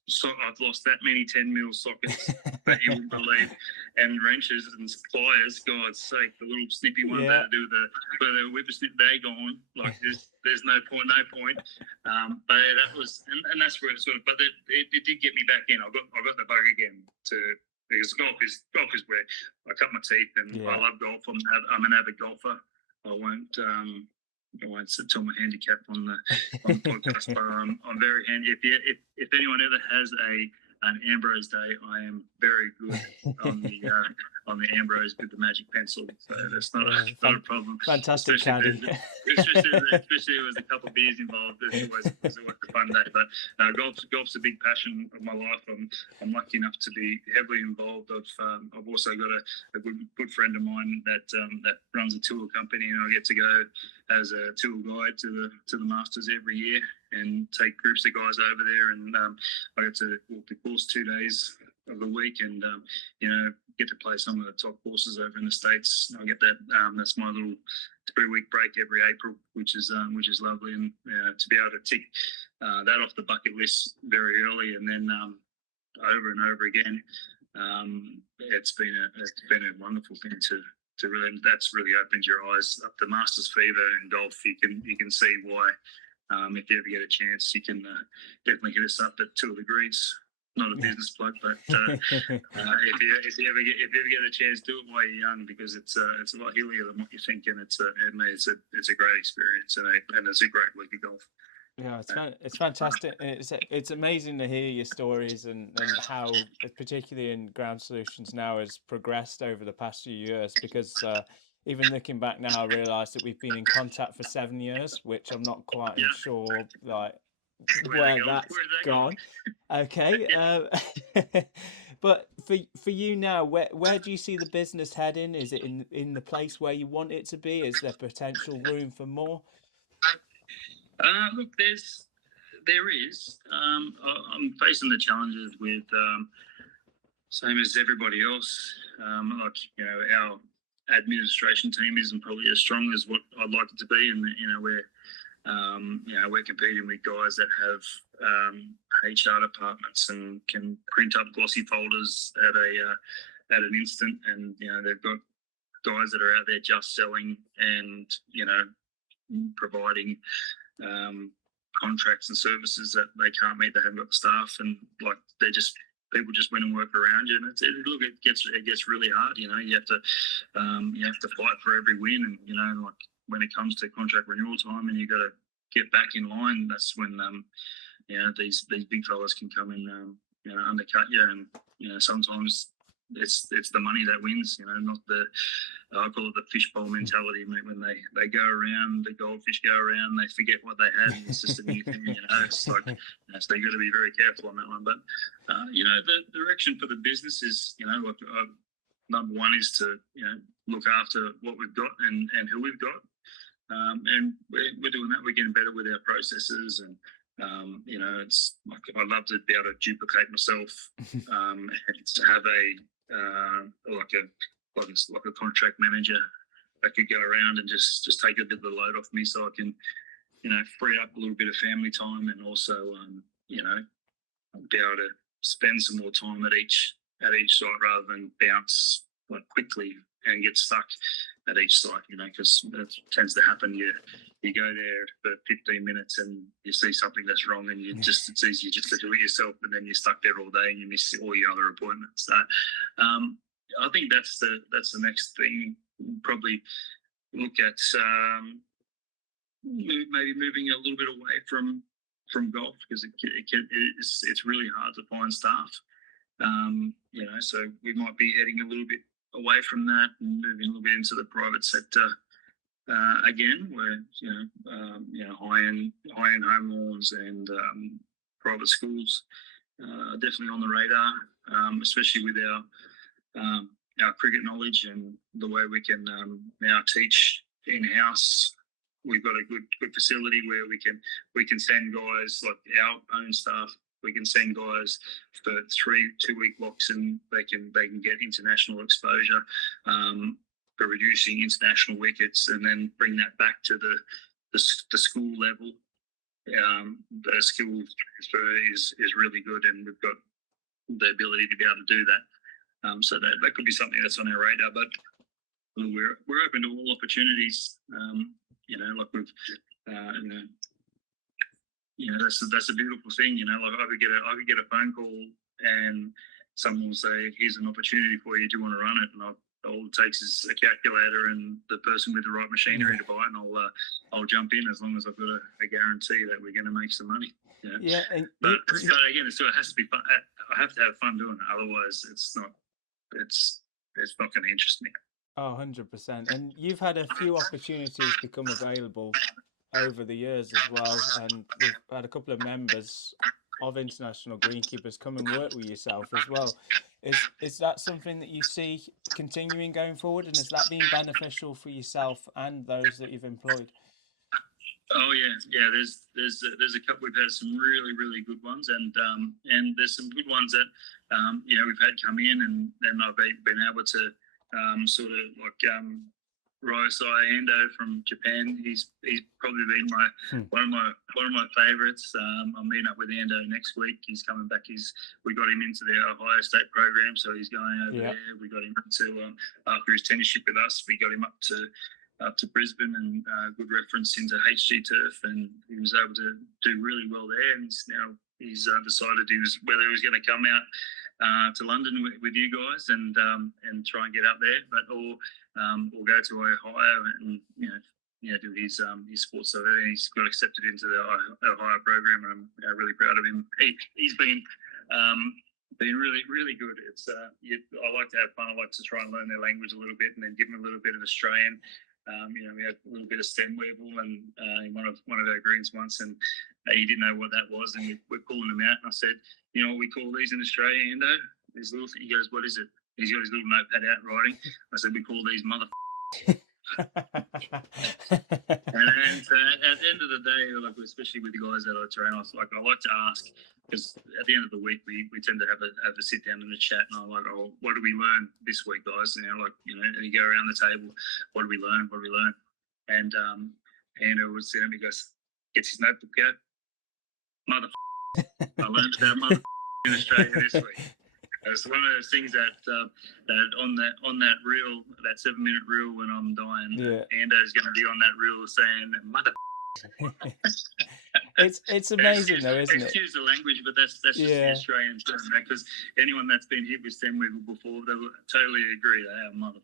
So I've lost that many 10mm sockets that you wouldn't believe, and wrenches and pliers. God's sake, the little snippy ones that do the whippersnip, they gone. Like there's no point. But that was, and that's where it sort of. But it did get me back in. I got the bug again because golf is where I cut my teeth, and I love golf. I'm an avid golfer. I won't tell my handicap on the podcast, but I'm very handy. If anyone ever has an Ambrose day, I am very good on the Ambrose with the magic pencil, so that's not a problem. Fantastic caddy. Especially if there's a couple of beers involved. It's always a fun day. But golf's a big passion of my life. I'm lucky enough to be heavily involved. I've also got a good friend of mine that runs a tour company, and I get to go as a tour guide to the Masters every year and take groups of guys over there, and I get to walk the course 2 days of the week, and get to play some of the top courses over in the States. I get that. That's my little 3-week break every April, which is lovely, and to be able to tick that off the bucket list very early, and then over and over again, it's been a wonderful thing to really. That's really opened your eyes up. The Masters fever in golf. You can see why. If you ever get a chance, you can definitely hit us up at 2 of the Greens. not a business plug, but if you ever get a chance, do it while you're young, because it's a lot hillier than what you think, and it's a great experience, and it's a great week of golf. Yeah, it's fantastic. It's amazing to hear your stories and how, particularly in Ground Solutions now, has progressed over the past few years. Because even looking back now, I realise that we've been in contact for 7 years, which I'm not quite sure like where that's gone. Okay, but for you now, where do you see the business heading? Is it in the place where you want it to be? Is there potential room for more? Look, there is. I'm facing the challenges with same as everybody else. Like, you know, our administration team isn't probably as strong as what I'd like it to be, and we're competing with guys that have HR departments and can print up glossy folders at an instant, and they've got guys that are out there just selling and providing contracts and services that they can't meet. They haven't got the staff, and like people just went and work around you, and it gets really hard. You have to fight for every win, and like when it comes to contract renewal time, and you got to get back in line. That's when these big fellas can come and undercut you, and sometimes it's the money that wins. Not the I call it the fishbowl mentality, mate. When they go around, the goldfish go around, they forget what they had, and it's just a new thing. It's like so you got to be very careful on that one. But the direction for the business is number one is to look after what we've got and who we've got, and we're doing that. We're getting better with our processes, and it's like I'd love to be able to duplicate myself, and to have like a contract manager that could go around and just take a bit of the load off me, so I can free up a little bit of family time, and also be able to spend some more time at each site rather than bounce like quickly and get stuck at each site, because that tends to happen. You go there for 15 minutes and you see something that's wrong, and it's easier just to do it yourself, and then you're stuck there all day and you miss all your other appointments. So I think that's the next thing. Probably look at maybe moving a little bit away from golf, because it's really hard to find staff. So we might be heading a little bit away from that and moving a little bit into the private sector again, where high-end home lawns and private schools definitely on the radar, especially with our cricket knowledge and the way we can now teach in-house. We've got a good facility where we can send guys, like our own staff. We can send guys for 2-week blocks, and they can get international exposure for reducing international wickets, and then bring that back to the school level. The skill transfer is really good, and we've got the ability to be able to do that. So that could be something that's on our radar. But we're open to all opportunities. Like we've that's a beautiful thing. Like I could get a phone call and someone will say, "Here's an opportunity for you. Do you want to run it?" And all it takes is a calculator and the person with the right machinery to buy it, and I'll jump in, as long as I've got a guarantee that we're going to make some money. Yeah. But again, it has to be fun. I have to have fun doing it. Otherwise, it's not going to interest me. Oh, 100%. And you've had a few opportunities become available over the years as well, and we've had a couple of members of International Greenkeepers come and work with yourself as well. Is that something that you see continuing going forward, and has that been beneficial for yourself and those that you've employed? Oh yeah. There's a couple. We've had some really, really good ones, and there's some good ones that we've had come in, and I've been able to sort of like Ryosai Ando from Japan. He's probably been one of my favourites. I'm meeting up with Ando next week. He's coming back. We got him into the Ohio State program, so he's going over there. We got him to after his tenureship with us. We got him up to Brisbane, and good reference into HG Turf, and he was able to do really well there. And he's now he's decided whether he was going to come out to London with you guys and try and get up there, or go to Ohio and do his sports stuff. And he's got accepted into the Ohio program, and I'm really proud of him. He's been really, really good. It's I like to have fun. I like to try and learn their language a little bit, and then give them a little bit of Australian. We had a little bit of stem weevil and in one of our greens once, and he didn't know what that was, and we're pulling them out. And I said, "You know what we call these in Australia, Endo? These little." He goes, "What is it?" He's got his little notepad out writing. I said, "We call these mother." And at the end of the day, like especially with the guys that I train, I like to ask, because at the end of the week we tend to have a sit down and a chat, and I'm like, "Oh, what did we learn this week, guys?" And and you go around the table, "What did we learn? What did we learn?" And Andrew would sit and he goes, gets his notebook out, "Mother, I learned about mother in Australia this week." It's one of those things that on that reel, that 7-minute reel when I'm dying, Ando's going to be on that reel saying "mother." It's amazing though, isn't it? Excuse the language, but that's just the Australian term, because anyone that's been hit with stem weevil before, they will totally agree they are mother.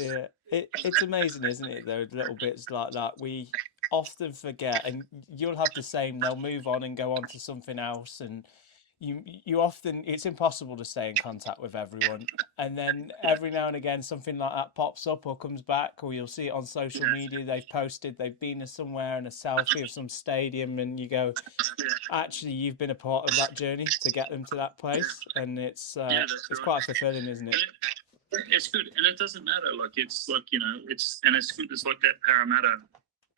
Yeah, it's amazing, isn't it? Though little bits like that we often forget, and you'll have the same. They'll move on and go on to something else, and you often, it's impossible to stay in contact with everyone, and then every now and again something like that pops up or comes back, or you'll see it on social media. They've posted they've been somewhere in a selfie of some stadium, and you go, actually you've been a part of that journey to get them to that place, and it's quite fulfilling, isn't it? It's good, and it doesn't matter. Like it's like it's good. It's like that Parramatta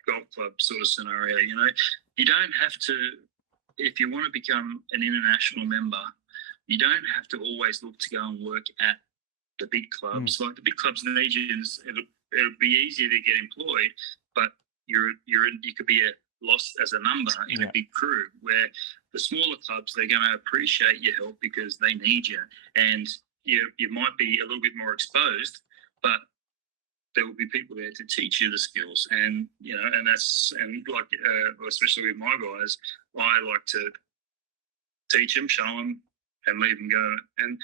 golf club sort of scenario. You don't have to. If you want to become an international member, you don't have to always look to go and work at the big clubs. Like the big clubs need you, it'll be easier to get employed, but you could be lost as a number in a big crew. Where the smaller clubs, they're going to appreciate your help because they need you, and you might be a little bit more exposed, but there will be people there to teach you the skills, and especially with my guys, I like to teach them, show them, and leave them go, and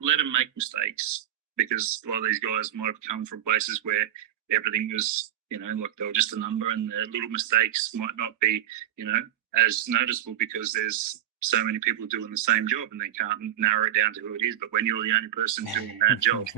let them make mistakes, because a lot of these guys might have come from places where everything was, like they were just a number, and their little mistakes might not be, as noticeable because there's so many people doing the same job and they can't narrow it down to who it is. But when you're the only person doing that job,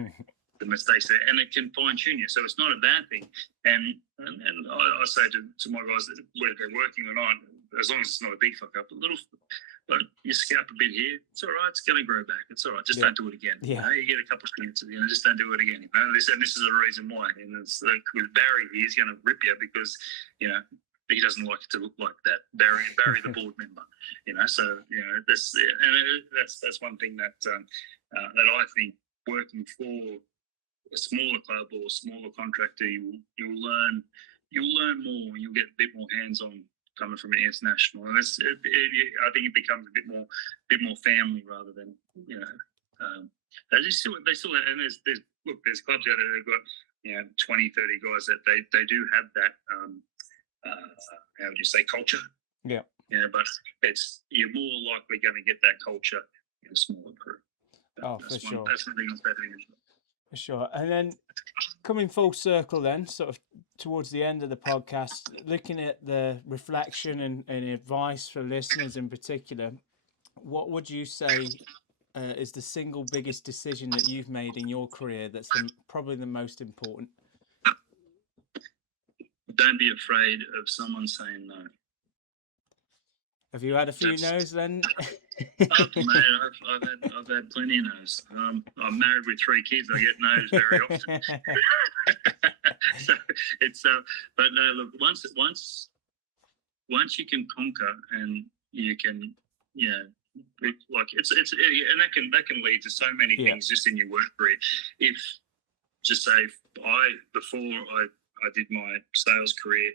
the mistakes there, and it can fine tune you. So it's not a bad thing. And I say to my guys that whether they're working or not, as long as it's not a big fuck up, but you scalp a bit here, it's all right. It's going to grow back. It's all right. Just don't do it again. Yeah. You get a couple of minutes, just don't do it again. This is the reason why. And it's like with Barry, he's going to rip you because he doesn't like it to look like that. Barry, the board member. So that's one thing that I think working for a smaller club or a smaller contractor, you'll learn more. You'll get a bit more hands-on coming from an international, and I think it becomes a bit more family rather than they still have, and there's clubs out there that got 20, 30 guys that they do have that how would you say, culture. But you're more likely going to get that culture in a smaller crew. For sure. That's something that's better than For sure. And then coming full circle then, sort of towards the end of the podcast, looking at the reflection and advice for listeners in particular, what would you say is the single biggest decision that you've made in your career that's probably the most important? Don't be afraid of someone saying no. Have you had a few no's then? Mate, I've had plenty of no's. I'm married with 3 kids. I get no's very often. So it's but no, look, once you can conquer and you can like it's and that can lead to so many things just in your work career. If just say before I did my sales career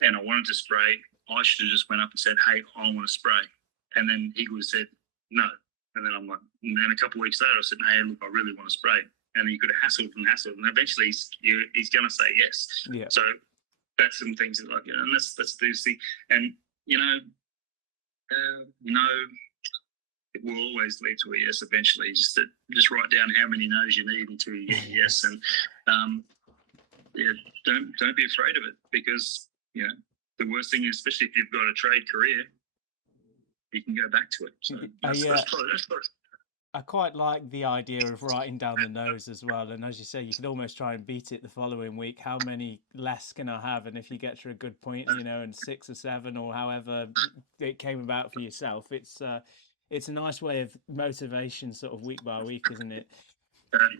and I wanted to spray, I should have just went up and said, "Hey, I want to spray," and then he would have said no. And then I'm like, and then a couple of weeks later, I said, "Hey, look, I really want to spray," and then you could have hassled, and eventually he's going to say yes. Yeah. So that's some things that and that's the and No, it will always lead to a yes eventually. Just write down how many no's you need until you get a yes, and don't be afraid of it, because the worst thing is, especially if you've got a trade career, you can go back to it. So I quite like the idea of writing down the no's as well. And as you say, you could almost try and beat it the following week. How many less can I have? And if you get to a good point, and 6 or 7 or however it came about for yourself, it's a nice way of motivation, sort of week by week, isn't it?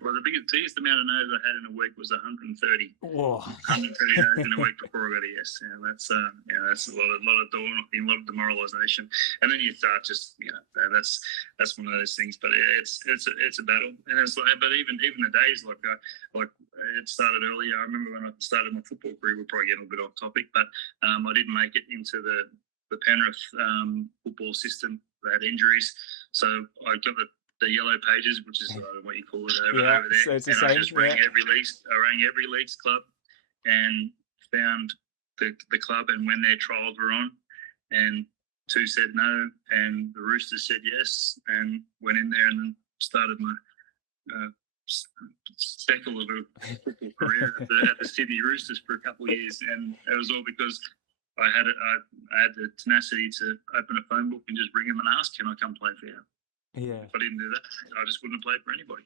Well, the biggest amount of no's I had in a week was 130. Whoa. 130 no's in a week before I got a yes. That's a lot of door knocking, a lot of demoralisation, and then you start just that's one of those things. But it's a battle, and it's like, but even the days like it started earlier. I remember when I started my football career. We're probably getting a bit off topic, but I didn't make it into the Penrith football system. I had injuries, so I got the yellow pages, which is what you call it over there. So it's and I just rang every leagues club and found the club and when their trials were on, and 2 said no, and the Roosters said yes, and went in there and then started my speckle of a football career at the Sydney Roosters for a couple of years, and it was all because I had the tenacity to open a phone book and just ring them and ask, can I come play for you? Yeah. If I didn't do that, I just wouldn't have played for anybody.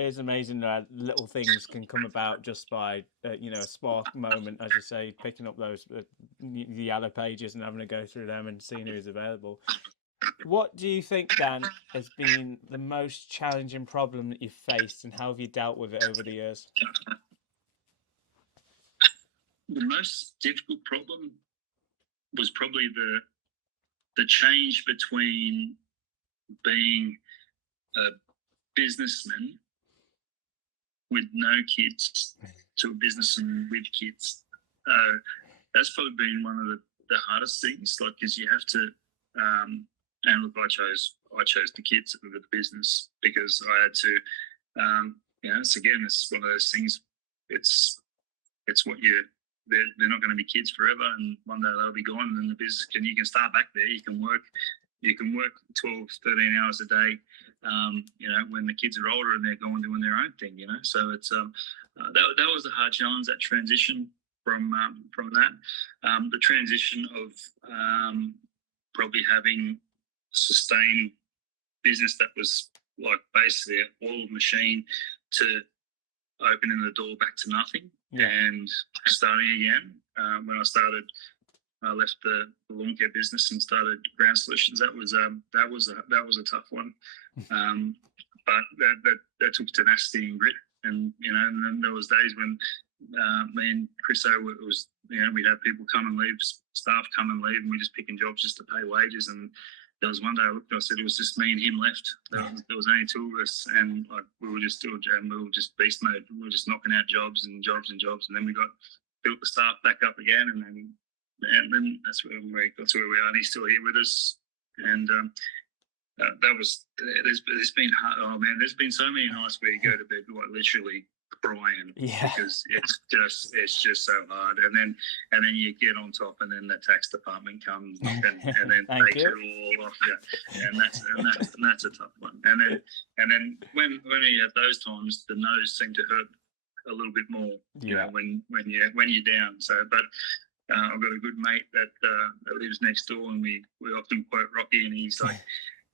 It is amazing that little things can come about just by a spark moment, as you say, picking up those the yellow pages and having to go through them and seeing who's available. What do you think, Dan, has been the most challenging problem that you've faced, and how have you dealt with it over the years? The most difficult problem was probably the change between being a businessman with no kids to a businessman with kids. That's probably been one of the hardest things, because you have to and look, I chose the kids over the business, because I had to it's one of those things. It's what they're not going to be kids forever, and one day they'll be gone, and then the business you can start back there. You can work 12, 13 hours a day, when the kids are older and they're going doing their own thing, So it's that was a hard challenge, that transition from that. The transition of probably having sustained business that was like basically an oiled machine to opening the door back to nothing and starting again. When I left the lawn care business and started Ground Solutions. That was a tough one, but that took tenacity and grit. And and then there was days when me and Chris was we'd have people come and leave, staff come and leave, and we're just picking jobs just to pay wages. And there was one day I looked, I said it was just me and him left. There was only 2 of us, and we were just beast mode. We were just knocking out jobs and jobs and jobs, and then we built the staff back up again, and then that's where we got to where we are. And he's still here with us, and there's been hard. Oh man, there's been so many nights where you go to bed literally crying because it's just so hard. And then you get on top, and then the tax department comes and then takes it all off you. And that's a tough one. And then when you have those times, the no's seem to hurt a little bit more. When you're down. So, but. I've got a good mate that lives next door, and we often quote Rocky, and he's like,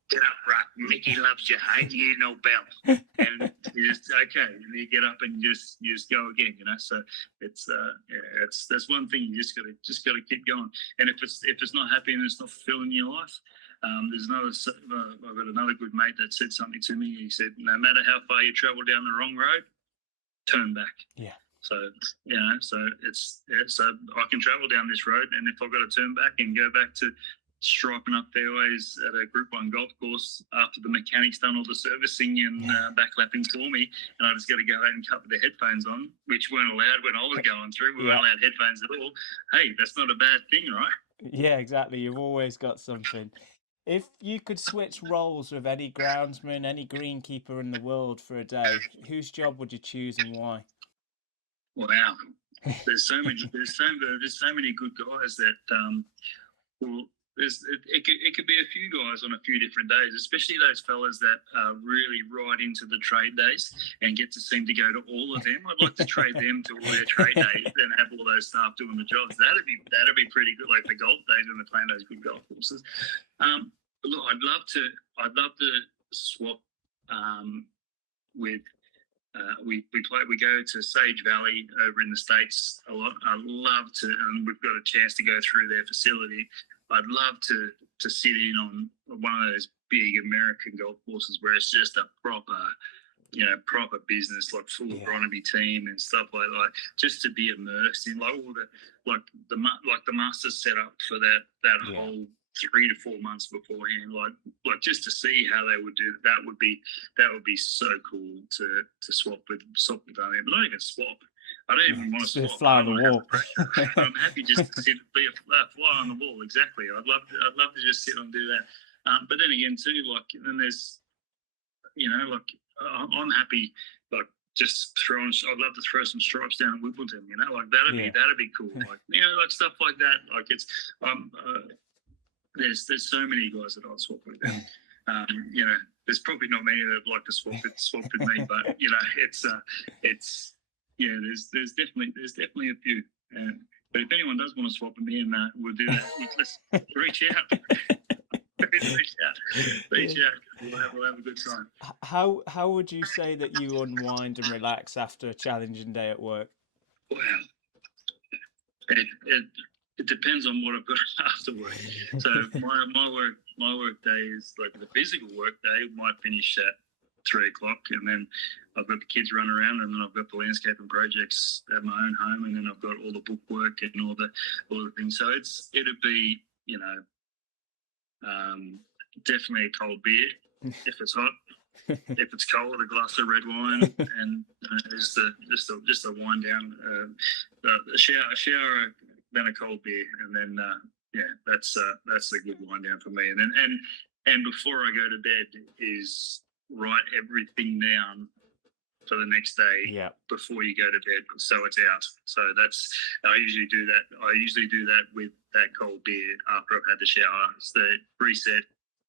"Get up, Rock. Mickey loves you. Ain't you no bell?" And you just okay, and you get up and you just go again, So it's that's one thing. You just gotta keep going. And if it's not happy and it's not fulfilling your life, there's I've got another good mate that said something to me. He said, "No matter how far you travel down the wrong road, turn back." Yeah. So so I can travel down this road, and if I've got to turn back and go back to striping up fairways at a Group 1 golf course after the mechanic's done all the servicing and backlapping for me, and I just got to go out and cut with the headphones on, which weren't allowed when I was going through. We weren't allowed headphones at all. Hey, that's not a bad thing, right? Yeah, exactly. You've always got something. If you could switch roles with any groundsman, any greenkeeper in the world for a day, whose job would you choose and why? Wow, there's so many good guys that it could be a few guys on a few different days, especially those fellas that are really right into the trade days and get to seem to go to all of them. I'd like to trade them to all their trade days and have all those staff doing the jobs. That'd be pretty good, like the golf days when they're playing those good golf courses. Look, I'd love to swap with. We go to Sage Valley over in the States a lot. I love to, and we've got a chance to go through their facility. I'd love to sit in on one of those big American golf courses where it's just a proper business, like full agronomy team and stuff like that. Just to be immersed in like all the Masters set up for that whole 3 to 4 months beforehand, like just to see how they would do that would be so cool to swap with them. But not even swap. I don't even want to swap. Fly on the wall. I'm happy just to sit, be a fly on the wall. Exactly. I'd love to just sit and do that. But then again, too, like then there's, I'm happy like just throwing. I'd love to throw some stripes down in Wimbledon. Like that'd be cool. Like like stuff like that. Like it's there's so many guys that I'd swap with. There's probably not many that'd like to swap with me, but it's there's definitely a few. But if anyone does want to swap with me, and we'll do that. Let's reach out. Reach out. We'll have a good time. How would you say that you unwind and relax after a challenging day at work? Well, it depends on what I've got after work. So my work day is like the physical work day might finish at 3 o'clock, and then I've got the kids running around, and then I've got the landscaping projects at my own home, and then I've got all the book work and all the things. So it'd be definitely a cold beer if it's hot. If it's cold, a glass of red wine, and just a wind down, a shower, then a cold beer, and then that's a good wind down for me. And then and before I go to bed is write everything down for the next day before you go to bed, so it's out. So I usually do that with that cold beer after I've had the shower. So reset,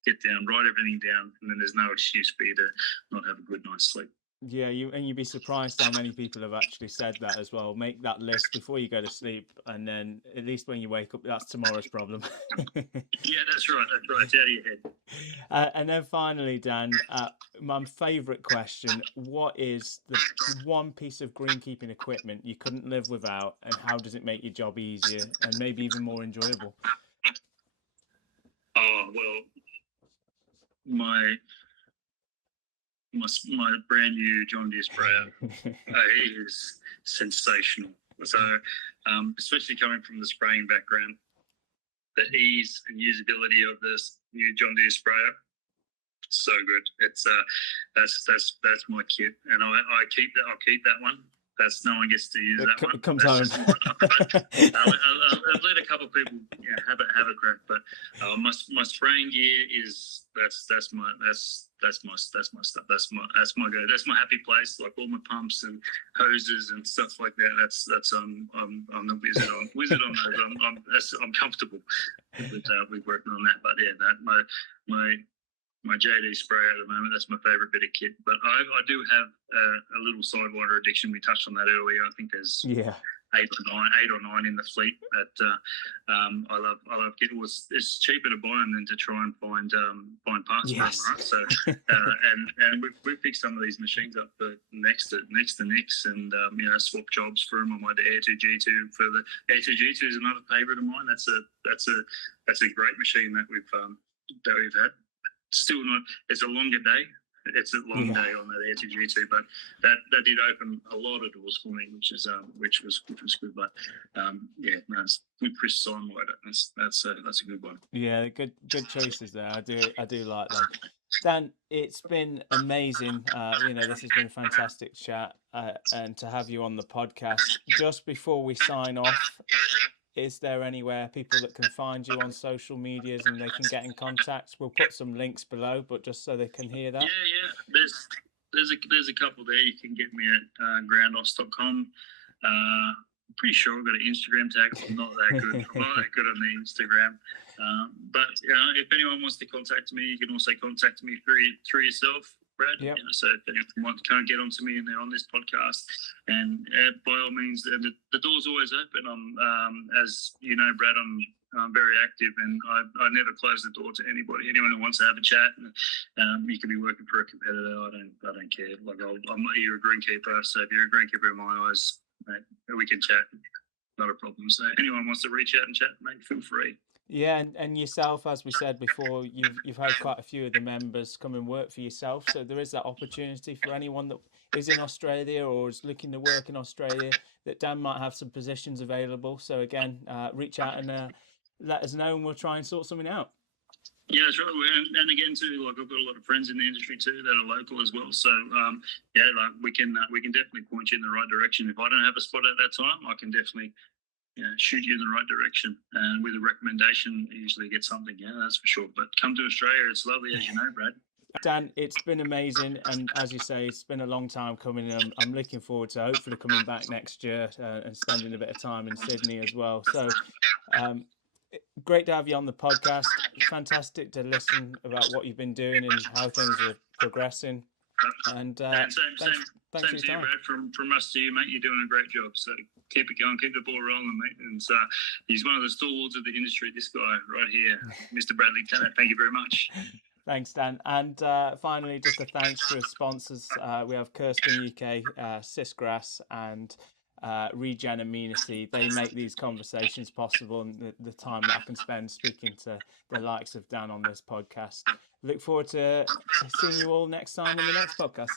get down, write everything down, and then there's no excuse for you to not have a good night's sleep. Yeah, you'd be surprised how many people have actually said that as well. Make that list before you go to sleep, and then at least when you wake up, that's tomorrow's problem. Yeah, that's right. It's out of your head. And then finally, Dan, my favourite question: what is the one piece of greenkeeping equipment you couldn't live without, and how does it make your job easier and maybe even more enjoyable? Oh well, my brand new John Deere sprayer is sensational. So, especially coming from the spraying background, the ease and usability of this new John Deere sprayer, so good. It's that's my kit, and I'll keep that one. No one gets to use that one. Comes home. I've let a couple of people have a crack, but my spraying gear is that's my stuff. That's my go. That's my happy place. Like all my pumps and hoses and stuff like that. That's I'm the wizard on those. I'm comfortable with working on that. But yeah, that my JD sprayer at the moment, that's my favourite bit of kit. But I do have a little sidewinder addiction. We touched on that earlier. I think there's 8 or 9 in the fleet that I love kit. It's cheaper to buy them than to try and find parts for them, right? So and we picked some of these machines up for next to Nick's, and swap jobs for them on my Air 2G2. For the Air 2G2 is another favourite of mine. That's a great machine that we've had. Still not. It's a longer day. It's a long day on that Air 2G2, but that did open a lot of doors for me, which was good. But good Chris Simon. That's a good one. Yeah, good choices there. I do like them. Dan, it's been amazing. This has been a fantastic chat, and to have you on the podcast. Just before we sign off, is there anywhere people that can find you on social medias and they can get in contact? We'll put some links below, but just so they can hear that. Yeah. There's a couple there. You can get me at groundscare.com. pretty sure I've got an Instagram tag. I'm not that good. I'm not that good on the Instagram. But if anyone wants to contact me, you can also contact me through yourself, Brad. Yep. So if anyone can't get onto me and they're on this podcast, and by all means, the door's always open. As you know, Brad, I'm very active, and I never close the door to anybody. Anyone who wants to have a chat, you can be working for a competitor. I don't care. Like you're a greenkeeper, so if you're a greenkeeper in my eyes, mate, we can chat. Not a problem. So anyone wants to reach out and chat, mate, feel free. Yeah, and yourself, as we said before, you've had quite a few of the members come and work for yourself. So there is that opportunity for anyone that is in Australia or is looking to work in Australia, that Dan might have some positions available. So again, reach out and let us know, and we'll try and sort something out. Yeah, that's right. And again, too, like I've got a lot of friends in the industry too that are local as well. So yeah, like we can definitely point you in the right direction. If I don't have a spot at that time, I can definitely shoot you in the right direction. And with a recommendation, you usually get something. Yeah, that's for sure. But come to Australia; it's lovely, as you know, Brad. Dan, it's been amazing, and as you say, it's been a long time coming. I'm looking forward to hopefully coming back next year and spending a bit of time in Sydney as well. So great to have you on the podcast. Fantastic to listen about what you've been doing and how things are progressing. And thanks for your to you, time. Brad. From us to you, mate. You're doing a great job. So keep it going, keep the ball rolling, mate. And he's one of the stalwarts of the industry. This guy right here, Mr. Bradley Tennant. Thank you very much. Thanks, Dan. And finally, just a thanks to his sponsors. We have Kirsten UK, Sysgrass, and Regen Amenity. They make these conversations possible, and the time that I can spend speaking to the likes of Dan on this podcast. Look forward to seeing you all next time on the next podcast.